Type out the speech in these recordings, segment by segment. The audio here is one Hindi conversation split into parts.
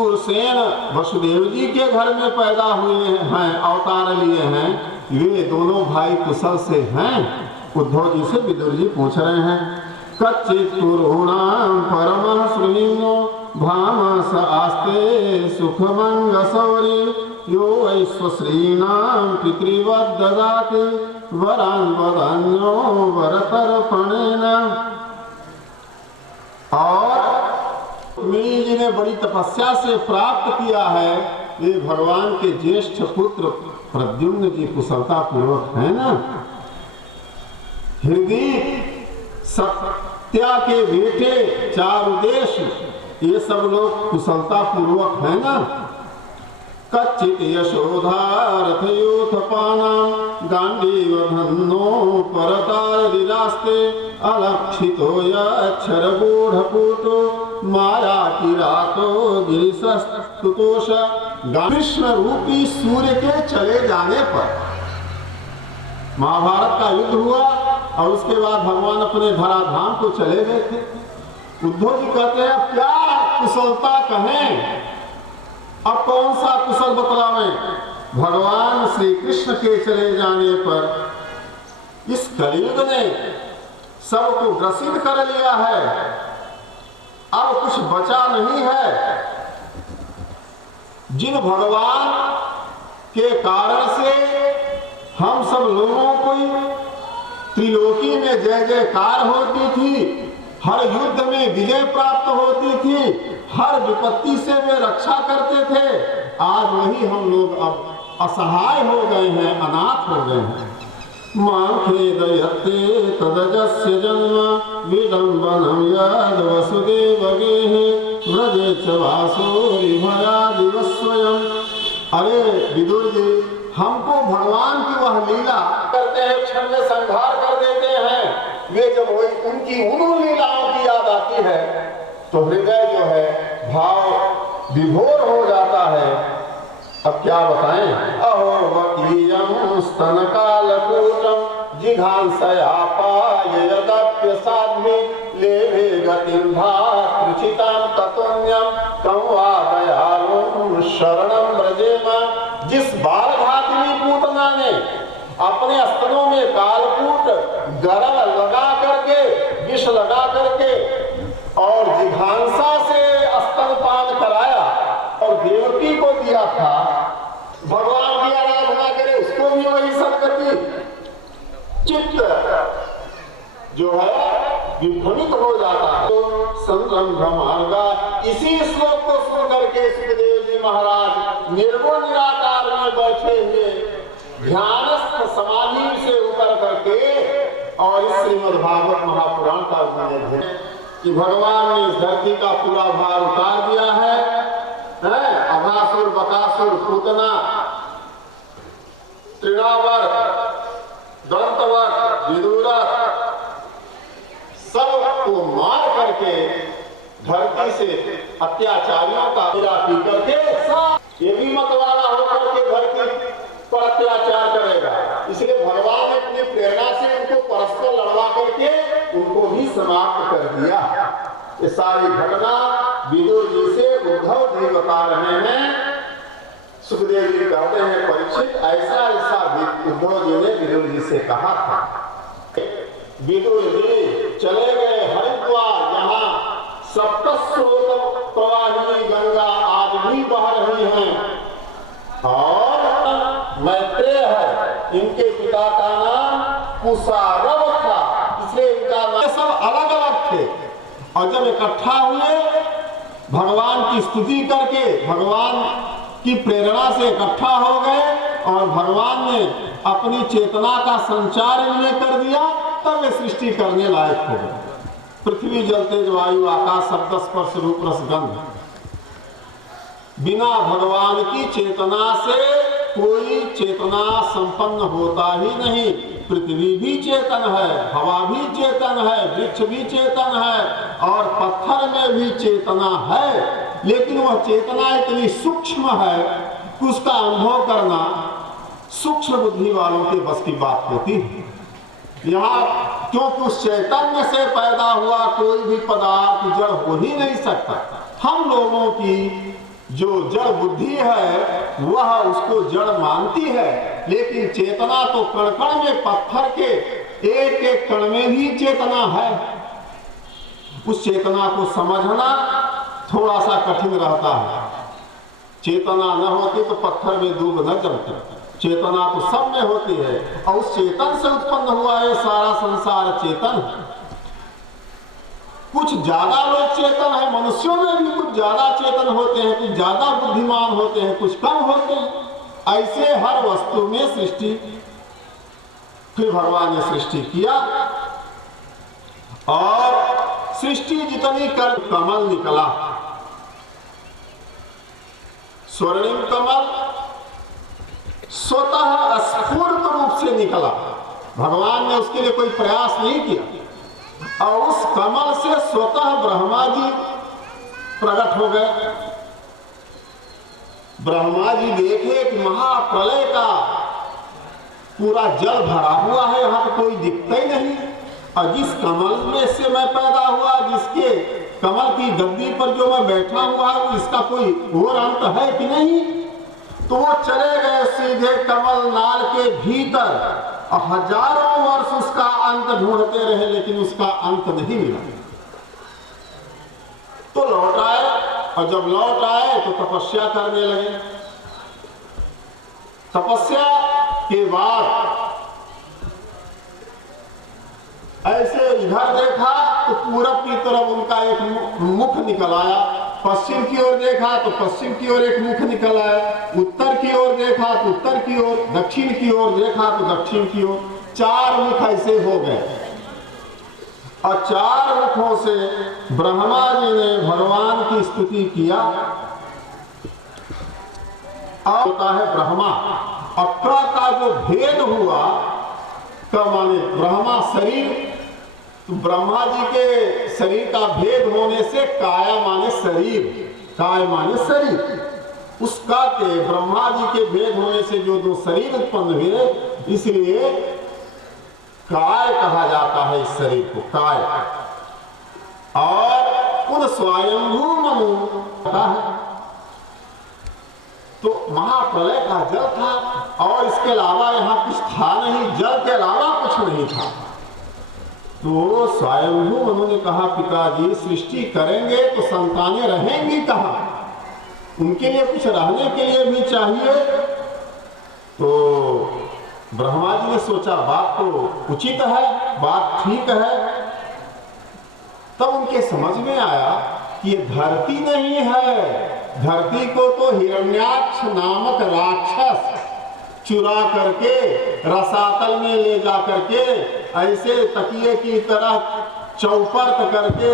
सूरसेन वसुदेव जी के घर में पैदा हुए हैं, अवतार लिए हैं, वे दोनों भाई कुशल से हैं। उद्धव जी से विदुर जी पूछ रहे हैं, कच्चित् पुरूणां परमः श्रीनो भामस आस्ते सुखमंग सौरी यो वैश्वश्रीणां पितृवद् ददाति वरान् वदान्यो वरतर्पणेन। और मिनी जी ने बड़ी तपस्या से प्राप्त किया है, ये भगवान के ज्येष्ठ पुत्र प्रद्युम्न जी कुशलता पूर्वक है ना। हृदय सत्या के बेटे चारुदेश, ये सब लोग कुशलता पूर्वक है ना। कच्चित् यशोधारथयोथपानां गांडीव धन्नो परतारिरास्ते अलक्षितो यक्षरगूढ़पूतो माया किरातो गिरिशस्तुतोष। कृष्ण रूपी सूर्य के चले जाने पर महाभारत का युद्ध हुआ और उसके बाद भगवान अपने धराधाम को चले गए थे। उद्धव जी कहते हैं क्या कुशलता कहें, अब कौन सा कुशल बतलावें। भगवान श्री कृष्ण के चले जाने पर इस कलयुग ने सबको ग्रसित कर लिया है, अब कुछ बचा नहीं है। जिन भगवान के कारण से हम सब लोगों को त्रिलोकी में जय जयकार होती थी, हर युद्ध में विजय प्राप्त होती थी, हर विपत्ति से वे रक्षा करते थे, आज वही हम लोग अब असहाय हो गए हैं, अनाथ हो गए हैं। मां खेदयते तदजस्य जन्म विडंबनम यद वसुदेव गेहे व्रजे च वासोरिभयादिव स्वयं। अरे विदुर जी, हमको भगवान की वह लीला करते हैं, क्षण में संहार कर देते हैं। वे जब वही उनकी उन लीलाओं की याद आती है तो हृदय जो है भाव विभोर हो जाता है। अब क्या बताएं, अहो वकीयं स्तनकालकूटं जिघांसया पाययदप्य साध्वी लेभे गतिं भातृचितां ततुन्यं तं वा दयालुं शरणं व्रजेम। जिस बालघातिनी पूतना ने अपने स्तनों में कालकूट गरम लगा करके, विष लगा करके और जिघांसा से स्तनपान कराया और देवकी को दिया था, भगवान की आराधना करे उसको भी वही सदगति। चित्त जो है विभ्रमित हो जाता है। तो संरंभमार्गा, इसी श्लोक को सुन करके सुखदेव जी महाराज निर्गुण निराकार में बैठे हुए ध्यानस्थ समाधि से उतर करके और इस श्रीमद् भागवत महापुराण का उन्होंने कि भगवान ने इस धरती का पूरा भार उतार दिया है। अभासुर, बकासुर, पूतना, तृणावर, दंतवर, विदुरथ सबको मार करके धरती से अत्याचारियों का पीड़ा पी करके ये भी मतवाला होकर के धरती पर अत्याचार करेगा। इसलिए भगवान ने अपनी प्रेरणा से उनको परस्पर लड़वा करके उनको भी समाप्त कर दिया। ये सारी घटना विदुर जी से उद्धव जी बता रहे हैं। सुखदेव जी कहते हैं परीक्षित ऐसा ऐसा उद्धव जी ने विदुर जी से कहा था। विदुर जी चले गए हरिद्वार, यहाँ सप्तस्रोत प्रवाहिनी गंगा आज भी बह रही हैं और मैत्रेय है, इनके पिता का नाम कुशारव था, इसलिए इनका नाम। सब अलग अलग थे और जब इकट्ठा हुए भगवान की स्तुति करके, भगवान की प्रेरणा से इकट्ठा हो गए और भगवान ने अपनी चेतना का संचार इनमें कर दिया, तब वे सृष्टि करने लायक हो गए। पृथ्वी जल तेज वायु आकाश शब्द स्पर्श रूप रस गंध, बिना भगवान की चेतना से कोई चेतना संपन्न होता ही नहीं। पृथ्वी भी चेतन है, हवा भी चेतन है, वृक्ष भी चेतन है और पत्थर में भी चेतना है, लेकिन वह चेतना इतनी सूक्ष्म है कि उसका अनुभव करना सूक्ष्म बुद्धि वालों के बस की बात होती है। यहाँ क्योंकि उस चैतन्य से पैदा हुआ कोई भी पदार्थ जड़ हो ही नहीं सकता। हम लोगों की जो जड़ बुद्धि है वह उसको जड़ मानती है, लेकिन चेतना तो कण कण में, पत्थर के एक एक कण में भी चेतना है। उस चेतना को समझना थोड़ा सा कठिन रहता है। चेतना न होती तो पत्थर में दूब न जमती, चेतना तो सब में होती है और उस चेतन से उत्पन्न हुआ है सारा संसार। चेतन कुछ ज्यादा लोग चेतन है, मनुष्यों में भी कुछ ज्यादा चेतन होते हैं, कुछ ज्यादा बुद्धिमान होते हैं, कुछ कम होते हैं। ऐसे हर वस्तु में सृष्टि, फिर भगवान ने सृष्टि किया और सृष्टि जितनी कर कमल निकला, स्वर्णिम कमल स्वतः स्फूर्त रूप से निकला। भगवान ने उसके लिए कोई प्रयास नहीं किया और उस कमल से स्वतः ब्रह्मा जी प्रकट हो गए। ब्रह्मा जी देखे कि महाप्रलय का पूरा जल भरा हुआ है, यहां तो कोई दिखता ही नहीं, और जिस कमल में से मैं पैदा हुआ, जिसके कमल की गद्दी पर जो मैं बैठा हुआ हूं, इसका कोई और अंत है कि नहीं। तो वो चले गए सीधे कमल नाल के भीतर और हजारों वर्ष उसका अंत ढूंढते रहे, लेकिन उसका अंत नहीं मिला। तो लौट आए, और जब लौट आए तो तपस्या करने लगे। तपस्या के बाद ऐसे इधर देखा तो पूरब की तरफ उनका एक मुख निकल आया, पश्चिम की ओर देखा तो पश्चिम की ओर एक मुख निकल आया, उत्तर की ओर देखा तो उत्तर की ओर, दक्षिण की ओर देखा तो दक्षिण की ओर, चार मुख ऐसे हो गए। और चार मुखों से ब्रह्मा जी ने भगवान की स्तुति किया। अब होता है ब्रह्मा, अक्का का जो भेद हुआ, का माने ब्रह्मा शरीर, तो ब्रह्मा जी के शरीर का भेद होने से काया माने शरीर, काय माने शरीर, उसका के ब्रह्मा जी के भेद होने से जो दो शरीर उत्पन्न हुए, इसलिए काय कहा जाता है इस शरीर को, काय। और उन स्वयंभू मनु है तो महाप्रलय का जल था, और इसके अलावा यहाँ कुछ था नहीं, जल के अलावा कुछ नहीं था। तो स्वयंभू मनु ने कहा, पिताजी सृष्टि करेंगे तो संतानें रहेंगी कहाँ, उनके लिए कुछ रहने के लिए भी चाहिए। तो ब्रह्मा जी ने सोचा बात तो उचित है, बात ठीक है। तब उनके समझ में आया कि ये धरती नहीं है, धरती को तो हिरण्याक्ष नामक राक्षस चुरा करके रसातल में ले जा करके ऐसे तकिए की तरह चौपर्त करके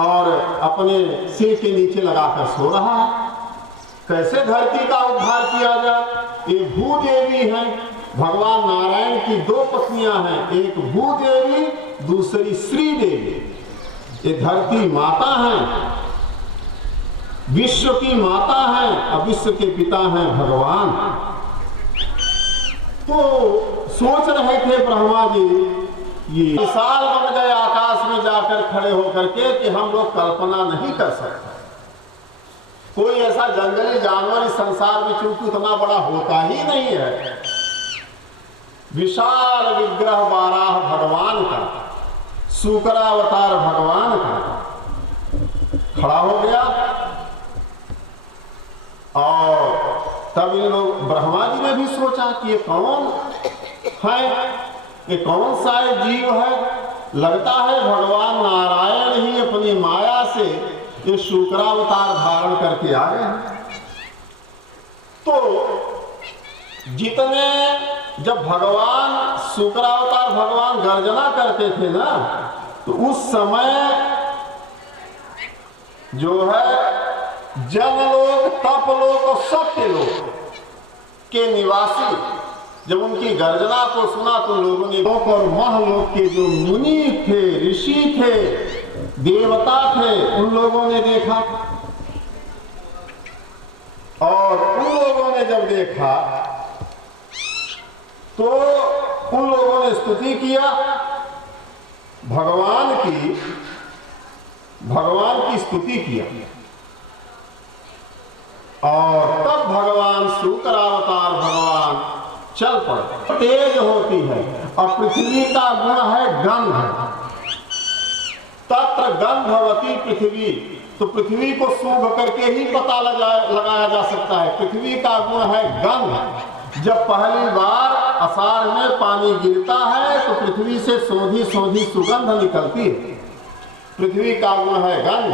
और अपने सिर के नीचे लगाकर सो रहा है। कैसे धरती का उद्धार किया जाए। ये भूदेवी है, भगवान नारायण की दो पत्नियां हैं, एक भूदेवी दूसरी श्री देवी। ये धरती माता है, विश्व की माता है, और विश्व के पिता हैं भगवान। तो सोच रहे थे ब्रह्मा जी, ये विशाल बन गए आकाश में जाकर खड़े होकर के कि हम लोग कल्पना नहीं कर सकते। कोई ऐसा जंगली जानवर इस संसार में चूंकि उतना बड़ा होता ही नहीं है। विशाल विग्रह वाराह भगवान का, शुक्रावतार भगवान का खड़ा हो गया। और तब इन लोग, ब्रह्मा जी ने भी सोचा कि ये कौन है, ये कौन सा जीव है। लगता है भगवान नारायण ही अपनी माया से ये शुक्रावतार धारण करके आ गए हैं। तो जितने जब भगवान शुक्रावतार भगवान गर्जना करते थे ना, तो उस समय जो है जनलोक, तपलोक और सत्यलोक के निवासी जब उनकी गर्जना को सुना तो लोगों ने, लोक और महलोक के जो मुनि थे, ऋषि थे, देवता थे, उन लोगों ने देखा। और उन लोगों ने जब देखा तो उन लोगों ने स्तुति किया भगवान की स्तुति किया। शुक्रावतार भगवान चल पड़े। तेज होती है और पृथ्वी का गुण है गंध। तत्र गंधवती पृथ्वी, तो पृथ्वी को सूंघ करके ही पता लगाया जा सकता है। पृथ्वी का गुण है गंध। जब पहली बार आषाढ़ में पानी गिरता है तो पृथ्वी से सोंधी सोंधी सुगंध निकलती है। पृथ्वी का गुण है गंध,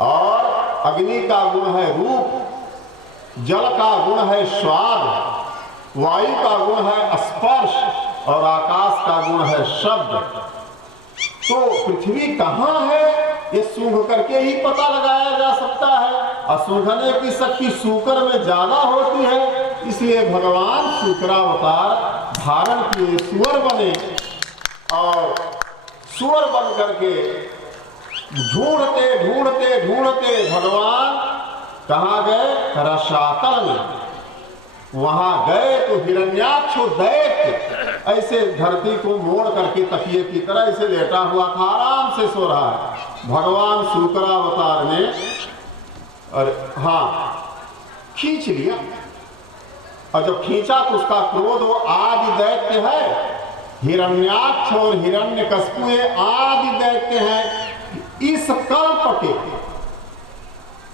और अग्नि का गुण है रूप, जल का गुण है स्वाद, वायु का गुण है स्पर्श, और आकाश का गुण है शब्द। तो पृथ्वी कहाँ है ये सूंघ करके ही पता लगाया जा सकता है, और सूंघने की शक्ति सूकर में ज्यादा होती है। इसलिए भगवान शुक्रावतार धारण किए, सुअर बने, और सुअर बन करके ढूंढते ढूंढते ढूंढते भगवान कहाँ गए? रसातल में। वहां गए तो हिरण्याक्ष दैत्य ऐसे धरती को मोड़ करके तकिए की तरह ऐसे लेटा हुआ था, आराम से सो रहा है। भगवान शुक्रावतार ने खींच लिया, और जब खींचा तो उसका क्रोध, वो आदि दैत्य है। हिरण्याक्ष और हिरण्यकश्यप ये आदि दैत्य हैं। इस कल्प के,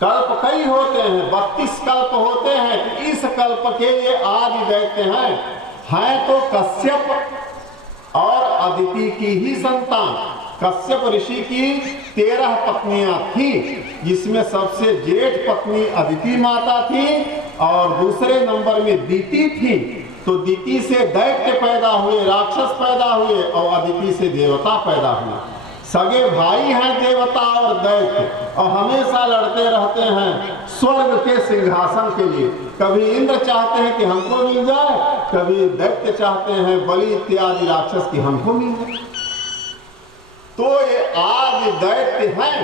कल्प कई होते हैं, 32 कल्प होते हैं, तो इस कल्प के ये आदि दैत्य हैं तो कश्यप और अदिति की ही संतान। कश्यप ऋषि की 13 पत्नियां थी, जिसमें सबसे जेठ पत्नी अदिति माता थी, और दूसरे नंबर में दीति थी। तो दीति से दैत्य पैदा हुए, राक्षस पैदा हुए, और अदिति से देवता पैदा हुए। सगे भाई हैं देवता और दैत्य, और हमेशा लड़ते रहते हैं स्वर्ग के सिंहासन के लिए। कभी इंद्र चाहते हैं कि हमको मिल जाए, कभी दैत्य चाहते हैं बलि इत्यादि राक्षस की हमको मिल जाए। तो ये आदि दैत्य हैं,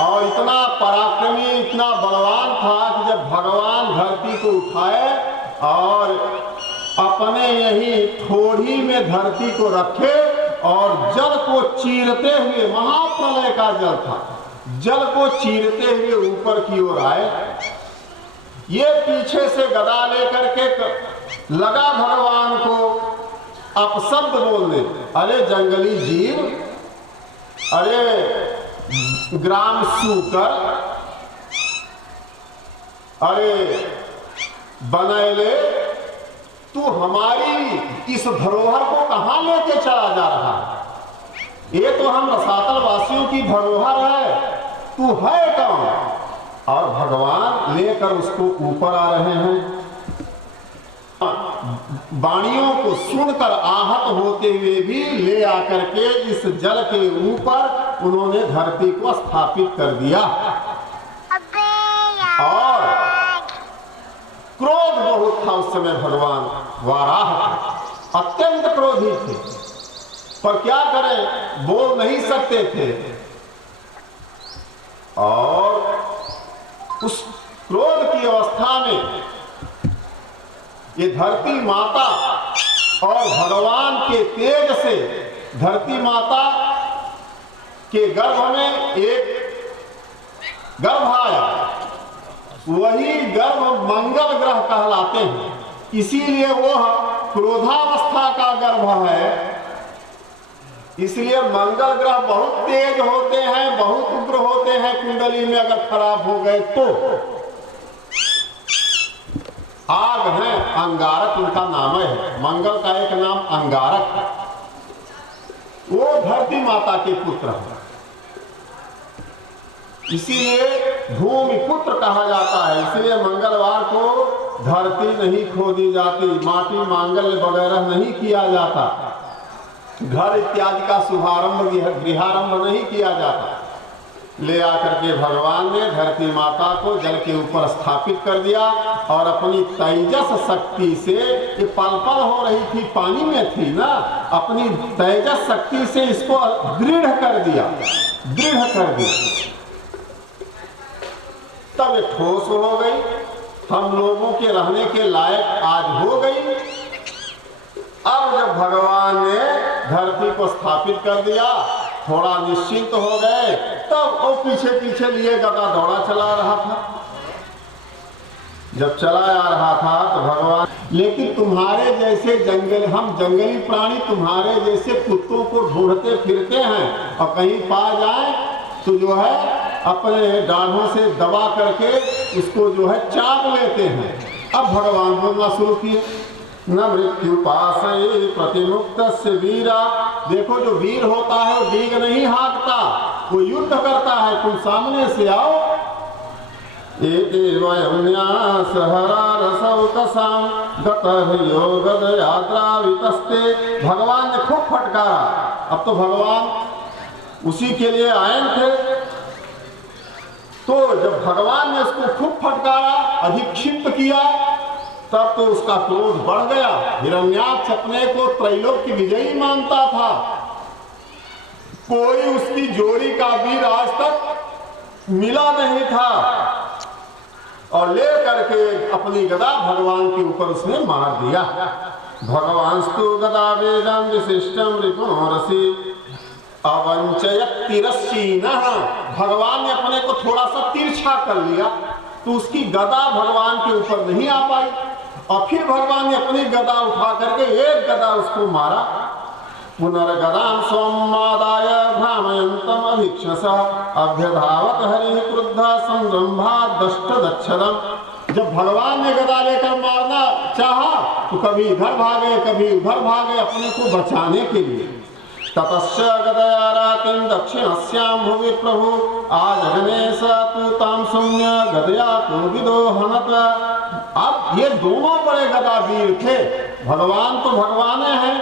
और इतना पराक्रमी, इतना बलवान था कि जब भगवान धरती को उठाए और अपने यही ठोड़ी में धरती को रखे, और जल को चीरते हुए, महाप्रलय का जल था, जल को चीरते हुए ऊपर की ओर आए। ये पीछे से गदा लेकर के लगा भगवान को अपशब्द बोलने, अरे जंगली जीव, अरे ग्राम सूकर, अरे बनैले, तू हमारी इस धरोहर को कहां लेके चला जा रहा है? ये तो हम रसातल वासियों की धरोहर है, तू है कौन? और भगवान लेकर उसको ऊपर आ रहे हैं। वाणियों को सुनकर आहत होते हुए भी ले आकर के इस जल के ऊपर उन्होंने धरती को स्थापित कर दिया। और क्रोध बहुत था उस समय, भगवान वाराह थे, अत्यंत क्रोधी थे, पर क्या करें, बोल नहीं सकते थे। और उस क्रोध की अवस्था में ये धरती माता और भगवान के तेज से धरती माता के गर्भ में एक गर्भ आया, वही गर्भ मंगल ग्रह कहलाते हैं, इसीलिए वो क्रोधावस्था का गर्भ है। इसलिए मंगल ग्रह बहुत तेज होते हैं, बहुत उग्र होते हैं, कुंडली में अगर खराब हो गए तो। आग है, अंगारक उनका नाम है, मंगल का एक नाम अंगारक है, वो धरती माता के पुत्र है, इसीलिए भूमि पुत्र कहा जाता है। इसलिए मंगलवार को धरती नहीं खोदी जाती, माटी मांगल्य वगैरह नहीं किया जाता, घर इत्यादि का शुभारंभ गृहारंभ नहीं किया जाता। ले आकर के भगवान ने धरती माता को जल के ऊपर स्थापित कर दिया, और अपनी तेजस शक्ति से, ये पल पल हो रही थी, पानी में थी ना, अपनी तेजस शक्ति से इसको दृढ़ कर दिया, दृढ़ कर दिया। तब ये ठोस हो गई, हम लोगों के रहने के लायक आज हो गई। अब जब भगवान ने धरती को स्थापित कर दिया, थोड़ा निश्चिंत हो गए, तब वो पीछे पीछे लिए गदा दौड़ा चला रहा था। जब चला आ रहा था तो भगवान, लेकिन तुम्हारे जैसे हम जंगली प्राणी तुम्हारे जैसे कुत्तों को ढूंढते फिरते हैं और कहीं पा जाए तो जो है अपने डाढ़ों से दबा करके उसको जो है चाप लेते हैं। अब भगवान बोलना शुरू किए, न मृत्यु पाशे प्रतिमुक्त से वीरा। देखो जो वीर होता है वो डीग नहीं हाँकता, वो युद्ध करता है, तुम सामने से आओ। भगवान ने खूब फटकारा। अब तो भगवान उसी के लिए आए थे, तो जब भगवान ने उसको खूब फटकारा, अधिक्षिप्त किया, तब तो उसका क्रोध बढ़ गया। हिरण्याक्ष अपने को त्रैलोक्य विजयी मानता था, कोई उसकी जोड़ी का वीर आज तक मिला नहीं था, और ले करके अपनी गदा भगवान के ऊपर उसने मार दिया। भगवान स्तु गदा वेदम विशिष्टम रिपुरसी अवंचयतिरसीनः। भगवान ने अपने को थोड़ा सा तिरछा कर लिया तो उसकी गदा भगवान के ऊपर नहीं आ पाई, और फिर भगवान ने अपनी गदा उठा करके एक गदा उसको मारा। पुनर्गदां सोमादाय भ्रामयन्तम अभीक्षसः अभ्यधावत हरिः क्रुद्धः संरम्भात् दष्टदक्षरम्। जब भगवान ने गदा लेकर मारना चाहा तो कभी इधर भागे कभी उधर भागे अपने को बचाने के लिए। ततश्च गदया रातिं दक्षिणस्यां भुवि प्रभु आजघने स तु तां सौम्य गदया कुर्विदो हनत। अब ये दोनों बड़े गदा वीर थे, भगवान तो भगवान हैं,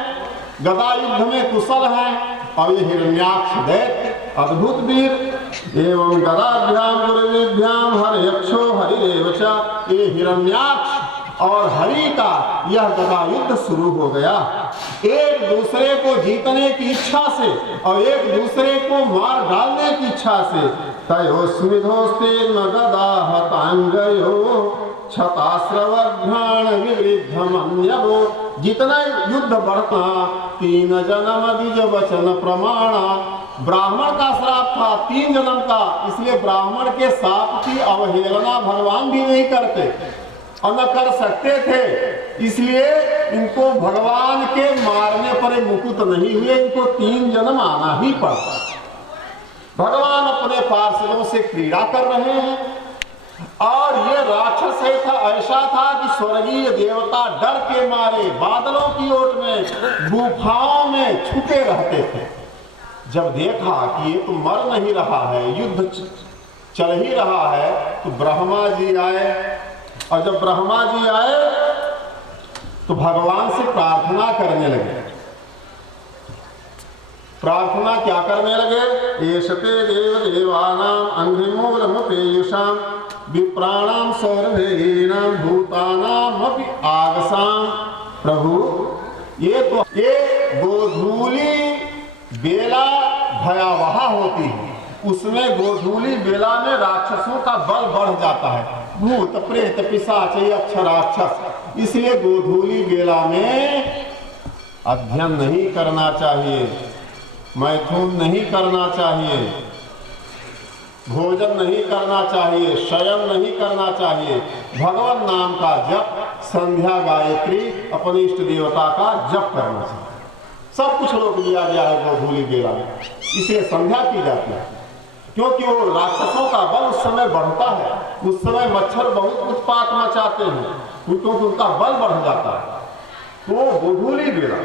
गदा युद्ध में कुशल हैं, और ये हिरण्याक्ष दैत्य अद्भुत वीर। एवं गदाभ्याम गुरुभ्याम हरयक्षो हरिरेव च। ये हिरण्याक्ष और हरि का यह गदा युद्ध शुरू हो गया, एक दूसरे को जीतने की इच्छा से और एक दूसरे को मार डालने की इच्छा से। तयोस्मिधोस्तेन गदा हतांगयो क्षतास्रवघ्राण विवृद्धमन्यवो। जितना युद्ध बढ़ता 3 जन्म द्विज वचन प्रमाणा। ब्राह्मण का श्राप था 3 जन्म का, इसलिए ब्राह्मण के श्राप की अवहेलना भगवान भी नहीं करते और न कर सकते थे, इसलिए इनको भगवान के मारने पर मुकुट नहीं हुए, इनको 3 जन्म आना ही पड़ता। भगवान अपने पार्षदों से क्रीड़ा कर रहे हैं, और ये राक्षस ऐसा था कि स्वर्गीय देवता डर के मारे बादलों की ओट में गुफाओं में छुपे रहते थे। जब देखा कि ये तो मर नहीं रहा है, युद्ध चल ही रहा है, तो ब्रह्मा जी आए, और जब ब्रह्मा जी आए तो भगवान से प्रार्थना करने लगे। प्रार्थना क्या करने लगे? एषते देव देवानां अंघ्रिमूलमपेयुषां विप्राणां सर्वेणां भूतानामपि आगसां। प्रभु ये गोधूली बेला भयावह होती है, उसमें गोधूली बेला में राक्षसों का बल बढ़ जाता है, भूत प्रेत पिशाच यक्ष राक्षस। इसलिए गोधूली बेला में अध्ययन नहीं करना चाहिए, मैथुन नहीं करना चाहिए, भोजन नहीं करना चाहिए, शयन नहीं करना चाहिए। भगवान नाम का जप, संध्या गायत्री, अपने इष्ट देवता का जप करना चाहिए। सब कुछ रोक लिया गया है गोधूली बेला में, इसलिए संध्या की जाती है, क्योंकि वो राक्षसों का बल उस समय बढ़ता है। उस समय मच्छर बहुत उत्पात मचाते हैं, क्योंकि उनका बल बढ़ जाता है। तो गोधूली बेला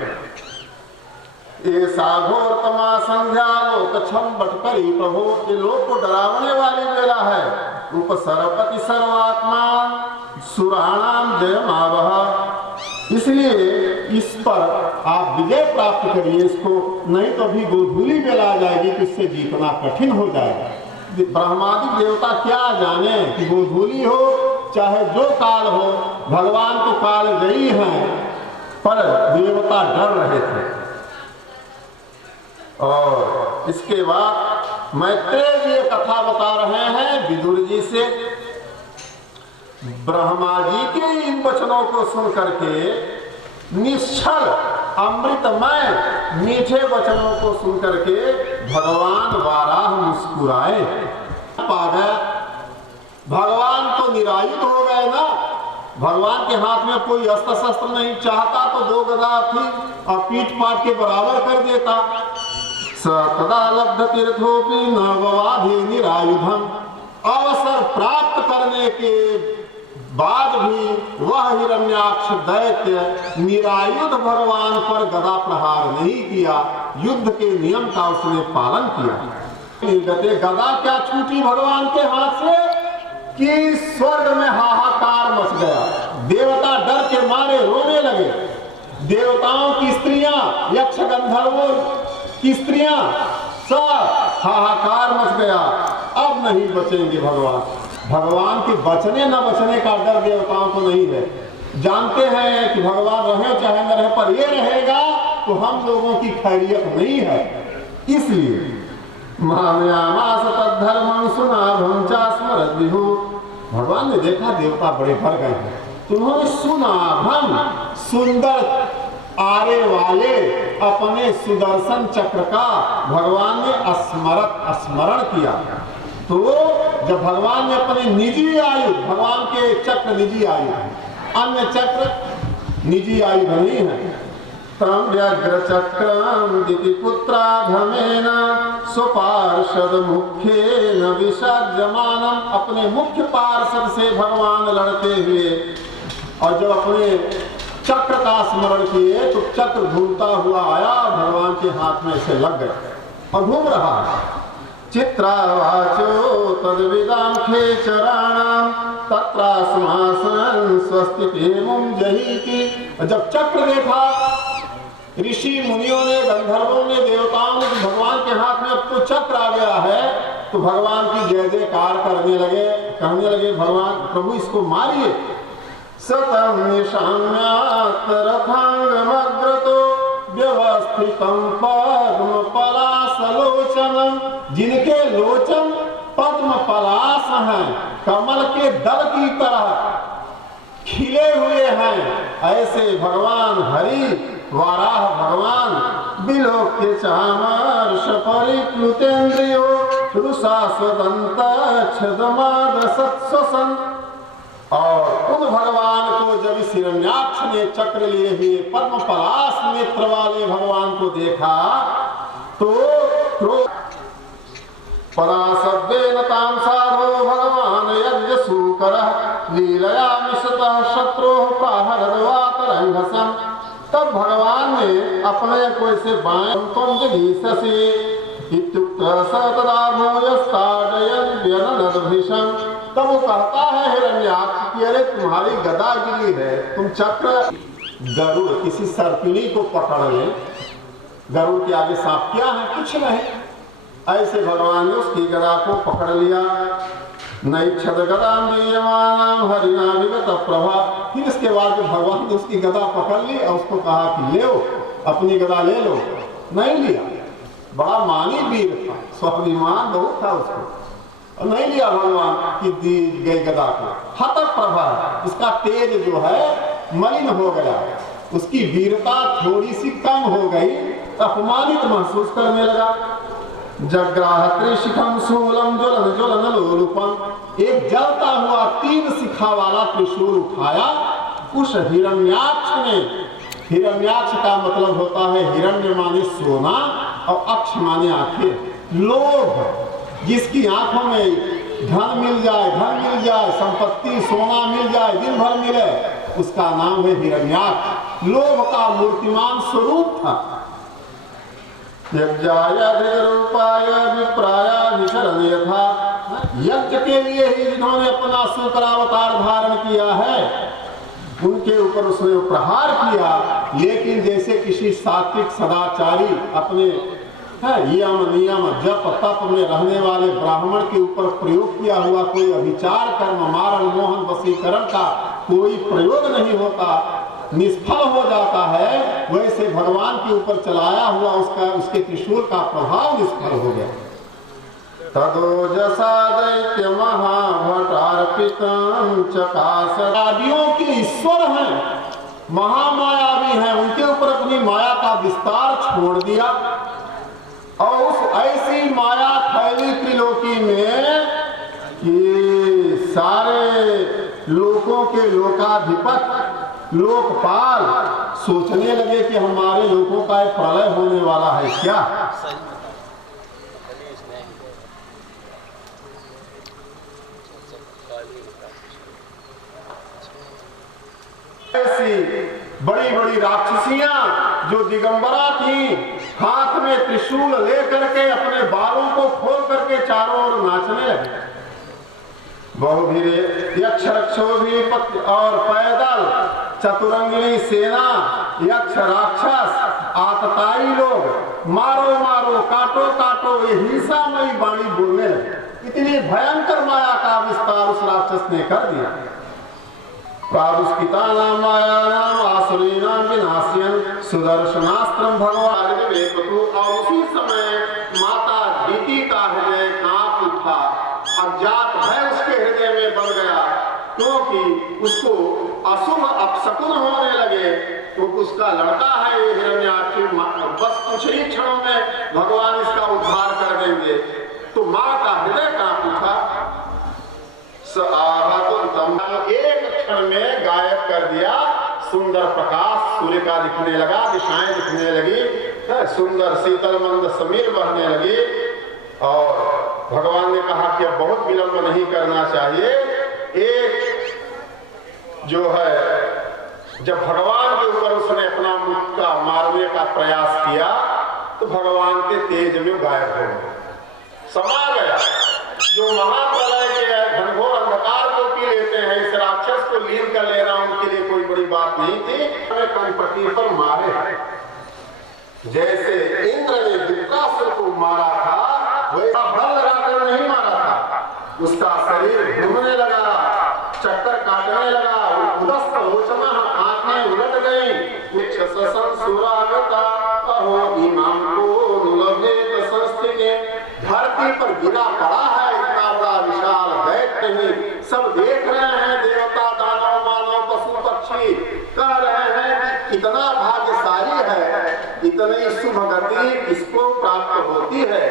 ऐसा घोरतमा संध्या लोक छम बटकरी प्रभु, ये लोक को डरावने वाली बेला है। रूप सर्वपति सर्वात्मा सुराणाम जयमावह। इसलिए इस पर आप विजय प्राप्त करिए इसको, नहीं तो अभी गोधूली बेला आ जाएगी तो इससे जीतना कठिन हो जाएगा। ब्रह्मादि देवता क्या जाने कि गोधूली हो चाहे जो काल हो, भगवान तो काल गई हैं, पर देवता डर रहे थे। और इसके बाद मैत्रेय जी कथा बता रहे हैं विदुर जी से। ब्रह्मा जी के इन वचनों को सुन करके, निश्चल अमृतमय मीठे वचनों को सुन करके भगवान वाराह मुस्कुराए। पा गए भगवान तो निरायुध हो गए ना, भगवान के हाथ में कोई अस्त्र शस्त्र नहीं, चाहता तो 2 गदा थी और पीठ पाट के बराबर कर देता। सतदा लब्ध तीर्थोपि नववाधि निरायुधम, अवसर प्राप्त करने के बाद भी वह हिरण्याक्ष दैत्य निरायुध भगवान पर गदा प्रहार नहीं किया, युद्ध के नियम का उसने पालन किया। गदा क्या छूटी भगवान के हाथ से कि स्वर्ग में हाहाकार मच गया, देवता डर के मारे रोने लगे, देवताओं की स्त्रियां, यक्ष गंधर्वों की स्त्रियां, सब हाहाकार मच गया। अब नहीं बचेंगे भगवान के बचने न बचने का डर देवताओं को नहीं है, जानते हैं कि भगवान रहे चाहे न रहे, पर ये रहेगा तो हम लोगों की खैरियत नहीं है। इसलिए भगवान ने देखा देवता बड़े भर गए हैं, तो उन्होंने सुनाभम, सुंदर आरे वाले अपने सुदर्शन चक्र का भगवान ने स्मरण किया। तो जब भगवान ने अपने निजी आयु, भगवान के चक्र निजी आयु, अन्य चक्र निजी आयु नहीं है, तम व्याघ्र चक्रम दिति पुत्राधमेन स्वपार्षद मुख्येन विसर्जमानम, अपने मुख्य पार्षद से भगवान लड़ते हुए और जब अपने चक्र का स्मरण किए तो चक्र घूमता हुआ आया, भगवान के हाथ में से लग गया और घूम रहा है। चित्रावाचो तद्विदां खेचराणां तत्रास्मासं स्वस्तितिमुं जहीति, जब चक्र देखा ऋषि मुनियों ने, गंधर्वों ने, देवताओं ने भगवान के हाथ में अब तो चक्र आ गया है, तो भगवान की जय जयकार करने लगे, कहने लगे भगवान प्रभु इसको मारिए। सतम निशाम्यात् रथांगमग्रतो व्यवस्थितं पद्म पलासलोचनम, जिनके लोचन पद्म पलास हैं, कमल के दल की तरह खिले हुए हैं, ऐसे भगवान हरि वाराह भगवान बिलोक्य चामर्ष परिप्लुतेन्द्रियो रुषास्वदंत छदमाद सत्स्वसन। और उन भगवान को जब इस हिरण्याक्ष ने चक्र लिए हुए पद्म पलाश नेत्र वाले भगवान को देखा तो पराशब्देन तां साधो भगवान यज्ञ सूकरः लीलया मिश्रतः शत्रोः प्राहरद्वातरंघसं, तब भगवान ने अपने को इसे बाएं तुम जगीससि इत्युक्त सतदा भूयस्ताडयन् व्यननद्भिषं, तब वो कहता है हिरण्याक्ष कि अरे तुम्हारी गदा गिरी है, तुम चक्र, गरुड़ किसी सर्पिणी को पकड़ ले, गरुड़ के आगे सांप क्या है, कुछ नहीं, ऐसे भगवान ने उसकी गदा को पकड़ लिया। नैक्षद गदां दीयमानां हरिणा विगत प्रभा, फिर इसके बाद जब भगवान ने उसकी गदा पकड़ ली और उसको कहा कि ले अपनी गदा ले लो, नहीं लिया, बड़ा मानी वीर था, स्वाभिमान बहुत था उसको, और नहीं लिया भगवान की दी गई गदा को। हत प्रभा, इसका तेज जो है मलिन हो गया, उसकी वीरता थोड़ी सी कम हो गई, अपमानित महसूस करने लगा। जग्राह त्रिशिखम शूलम ज्वलन ज्वलन लोलुपम, एक जलता हुआ 3 शिखा वाला त्रिशूल उठाया उस हिरण्याक्ष ने। हिरण्याक्ष का मतलब होता है हिरण्य माने सोना और अक्ष माने आंखें, लोभ, जिसकी आंखों में धन मिल जाए, संपत्ति सोना मिल जाए, दिन भर मिले, उसका नाम है हिरण्याक्ष। लोभ का मूर्तिमान स्वरूप था। यज्ञ के लिए ही जिन्होंने अपना शुक्रावतार धारण किया है उनके ऊपर उसने प्रहार किया, लेकिन जैसे किसी सात्विक सदाचारी अपने यम नियम जप तप में रहने वाले ब्राह्मण के ऊपर प्रयोग किया हुआ कोई अभिचार कर्म, मारण मोहन वशीकरण का कोई प्रयोग नहीं होता, निष्फल हो जाता है, वैसे भगवान के ऊपर चलाया हुआ उसके त्रिशूल का प्रभाव निष्फल हो गया। तदोजसा दैत्य महाभटार्पितं चकास, आदियों के ईश्वर हैं, महामायावी हैं, उनके ऊपर अपनी माया का विस्तार छोड़ दिया और उस ऐसी माया फैली त्रिलोकी में कि सारे लोकों के लोकाधिपति लोकपाल सोचने लगे कि हमारे लोगों का एक प्रलय होने वाला है क्या। ऐसी बड़ी बड़ी राक्षसियां जो दिगंबरा थी, हाथ में त्रिशूल लेकर के अपने बालों को खोल करके चारों ओर नाचने लगे। बहुधीरे यक्ष रक्षोभिपत्ति और पैदल चतुरंगिनी सेना, यक्ष राक्षस आतताई लोग मारो मारो काटो काटो ये हिंसामयी वाणी बोलने लगे। इतनी भयंकर माया का विस्तार उस राक्षस ने कर दिया। प्रादुष्कितानां मायानां आसुरीणां विनाश्यन् सुदर्शनास्त्रं भगवान और उसी समय माता दीति का हृदय कांप उठा। अज्ञात भय उसके हृदय में बढ़ गया, क्योंकि उसको अशुभ अपशकुन होने लगे। तो उसका लड़का है ये हिरण्याक्ष, बस कुछ ही क्षणों में भगवान इसका उद्धार कर देंगे। तो माँ का हृदय कांप उठा। एक क्षण में गायब कर दिया। सुंदर प्रकाश सूर्य का दिखने लगा, दिशाएं दिखने लगी, सुंदर शीतल मंद समीर बहने लगी। और भगवान ने कहा कि अब बहुत विलंब नहीं करना चाहिए। एक जो है, जब भगवान के ऊपर उसने अपना मुक्का मारने का प्रयास किया तो भगवान के तेज में गायब हो गया, समा गया। जो महाप्रलय के घनघोर अंधकार को पी लेते हैं, इस राक्षस को लीन कर लेना उनके लिए कोई बड़ी बात नहीं थी। कंपटी पर मारे, जैसे इंद्र ने वृत्रासुर को मारा था वैसा बल लगाकर नहीं मारा था। उसका शरीर घूमने लगा, चक्कर काटने लगा, उदस्त लोचना, आंखें उलट गई। सुरागता अहो इमाम को नुलभेद संस्थिके, धरती पर गिरा पड़ा है इतना बड़ा विशाल दैत्य नहीं। सब देख रहे हैं, देवता दानव मानव पशु पक्षी कह रहे हैं कि कितना भाग्यशाली है, इतनी शुभ गति किसको प्राप्त होती है,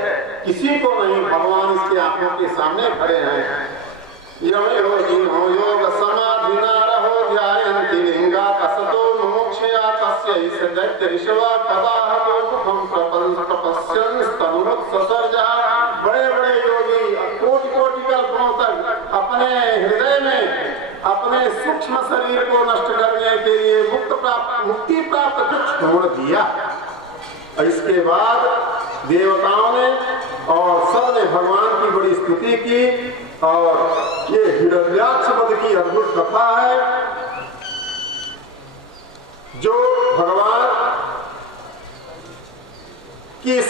किसी को नहीं। भगवान इसके आंखों के सामने खड़े हैं। योग समाधिना रहो ध्यायन्ति लिंगा कसतो मुमुक्षया तस्य इस दैत्य ऋषवा कदाहतो मुखं प्रपश्यन् स्तनुमुख ससर्जा। बड़े बड़े योगी कोटि कोटि कल्पों तक अपने हृदय में अपने सूक्ष्म शरीर को नष्ट करने के लिए मुक्ति प्राप्त कुछ छोड़ दिया। इसके बाद देवताओं ने और सब ने भगवान की बड़ी स्तुति की। और ये हिरण्याक्ष वध की अद्भुत कथा है, जो भगवान की इस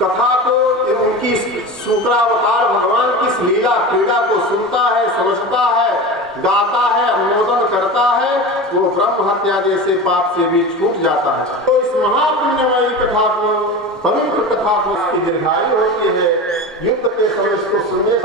कथा को, उनकी शुक्रावतार भगवान की इस लीला क्रीड़ा को सुनता है, समझता है, गाता है, अनुमोदन करता है, वो ब्रह्म हत्या जैसे पाप से भी छूट जाता है। तो इस महापुण्यमयी कथा को, पवित्र कथा को, उसकी दीर्घायु होती है। युद्ध के समय इसको सुनने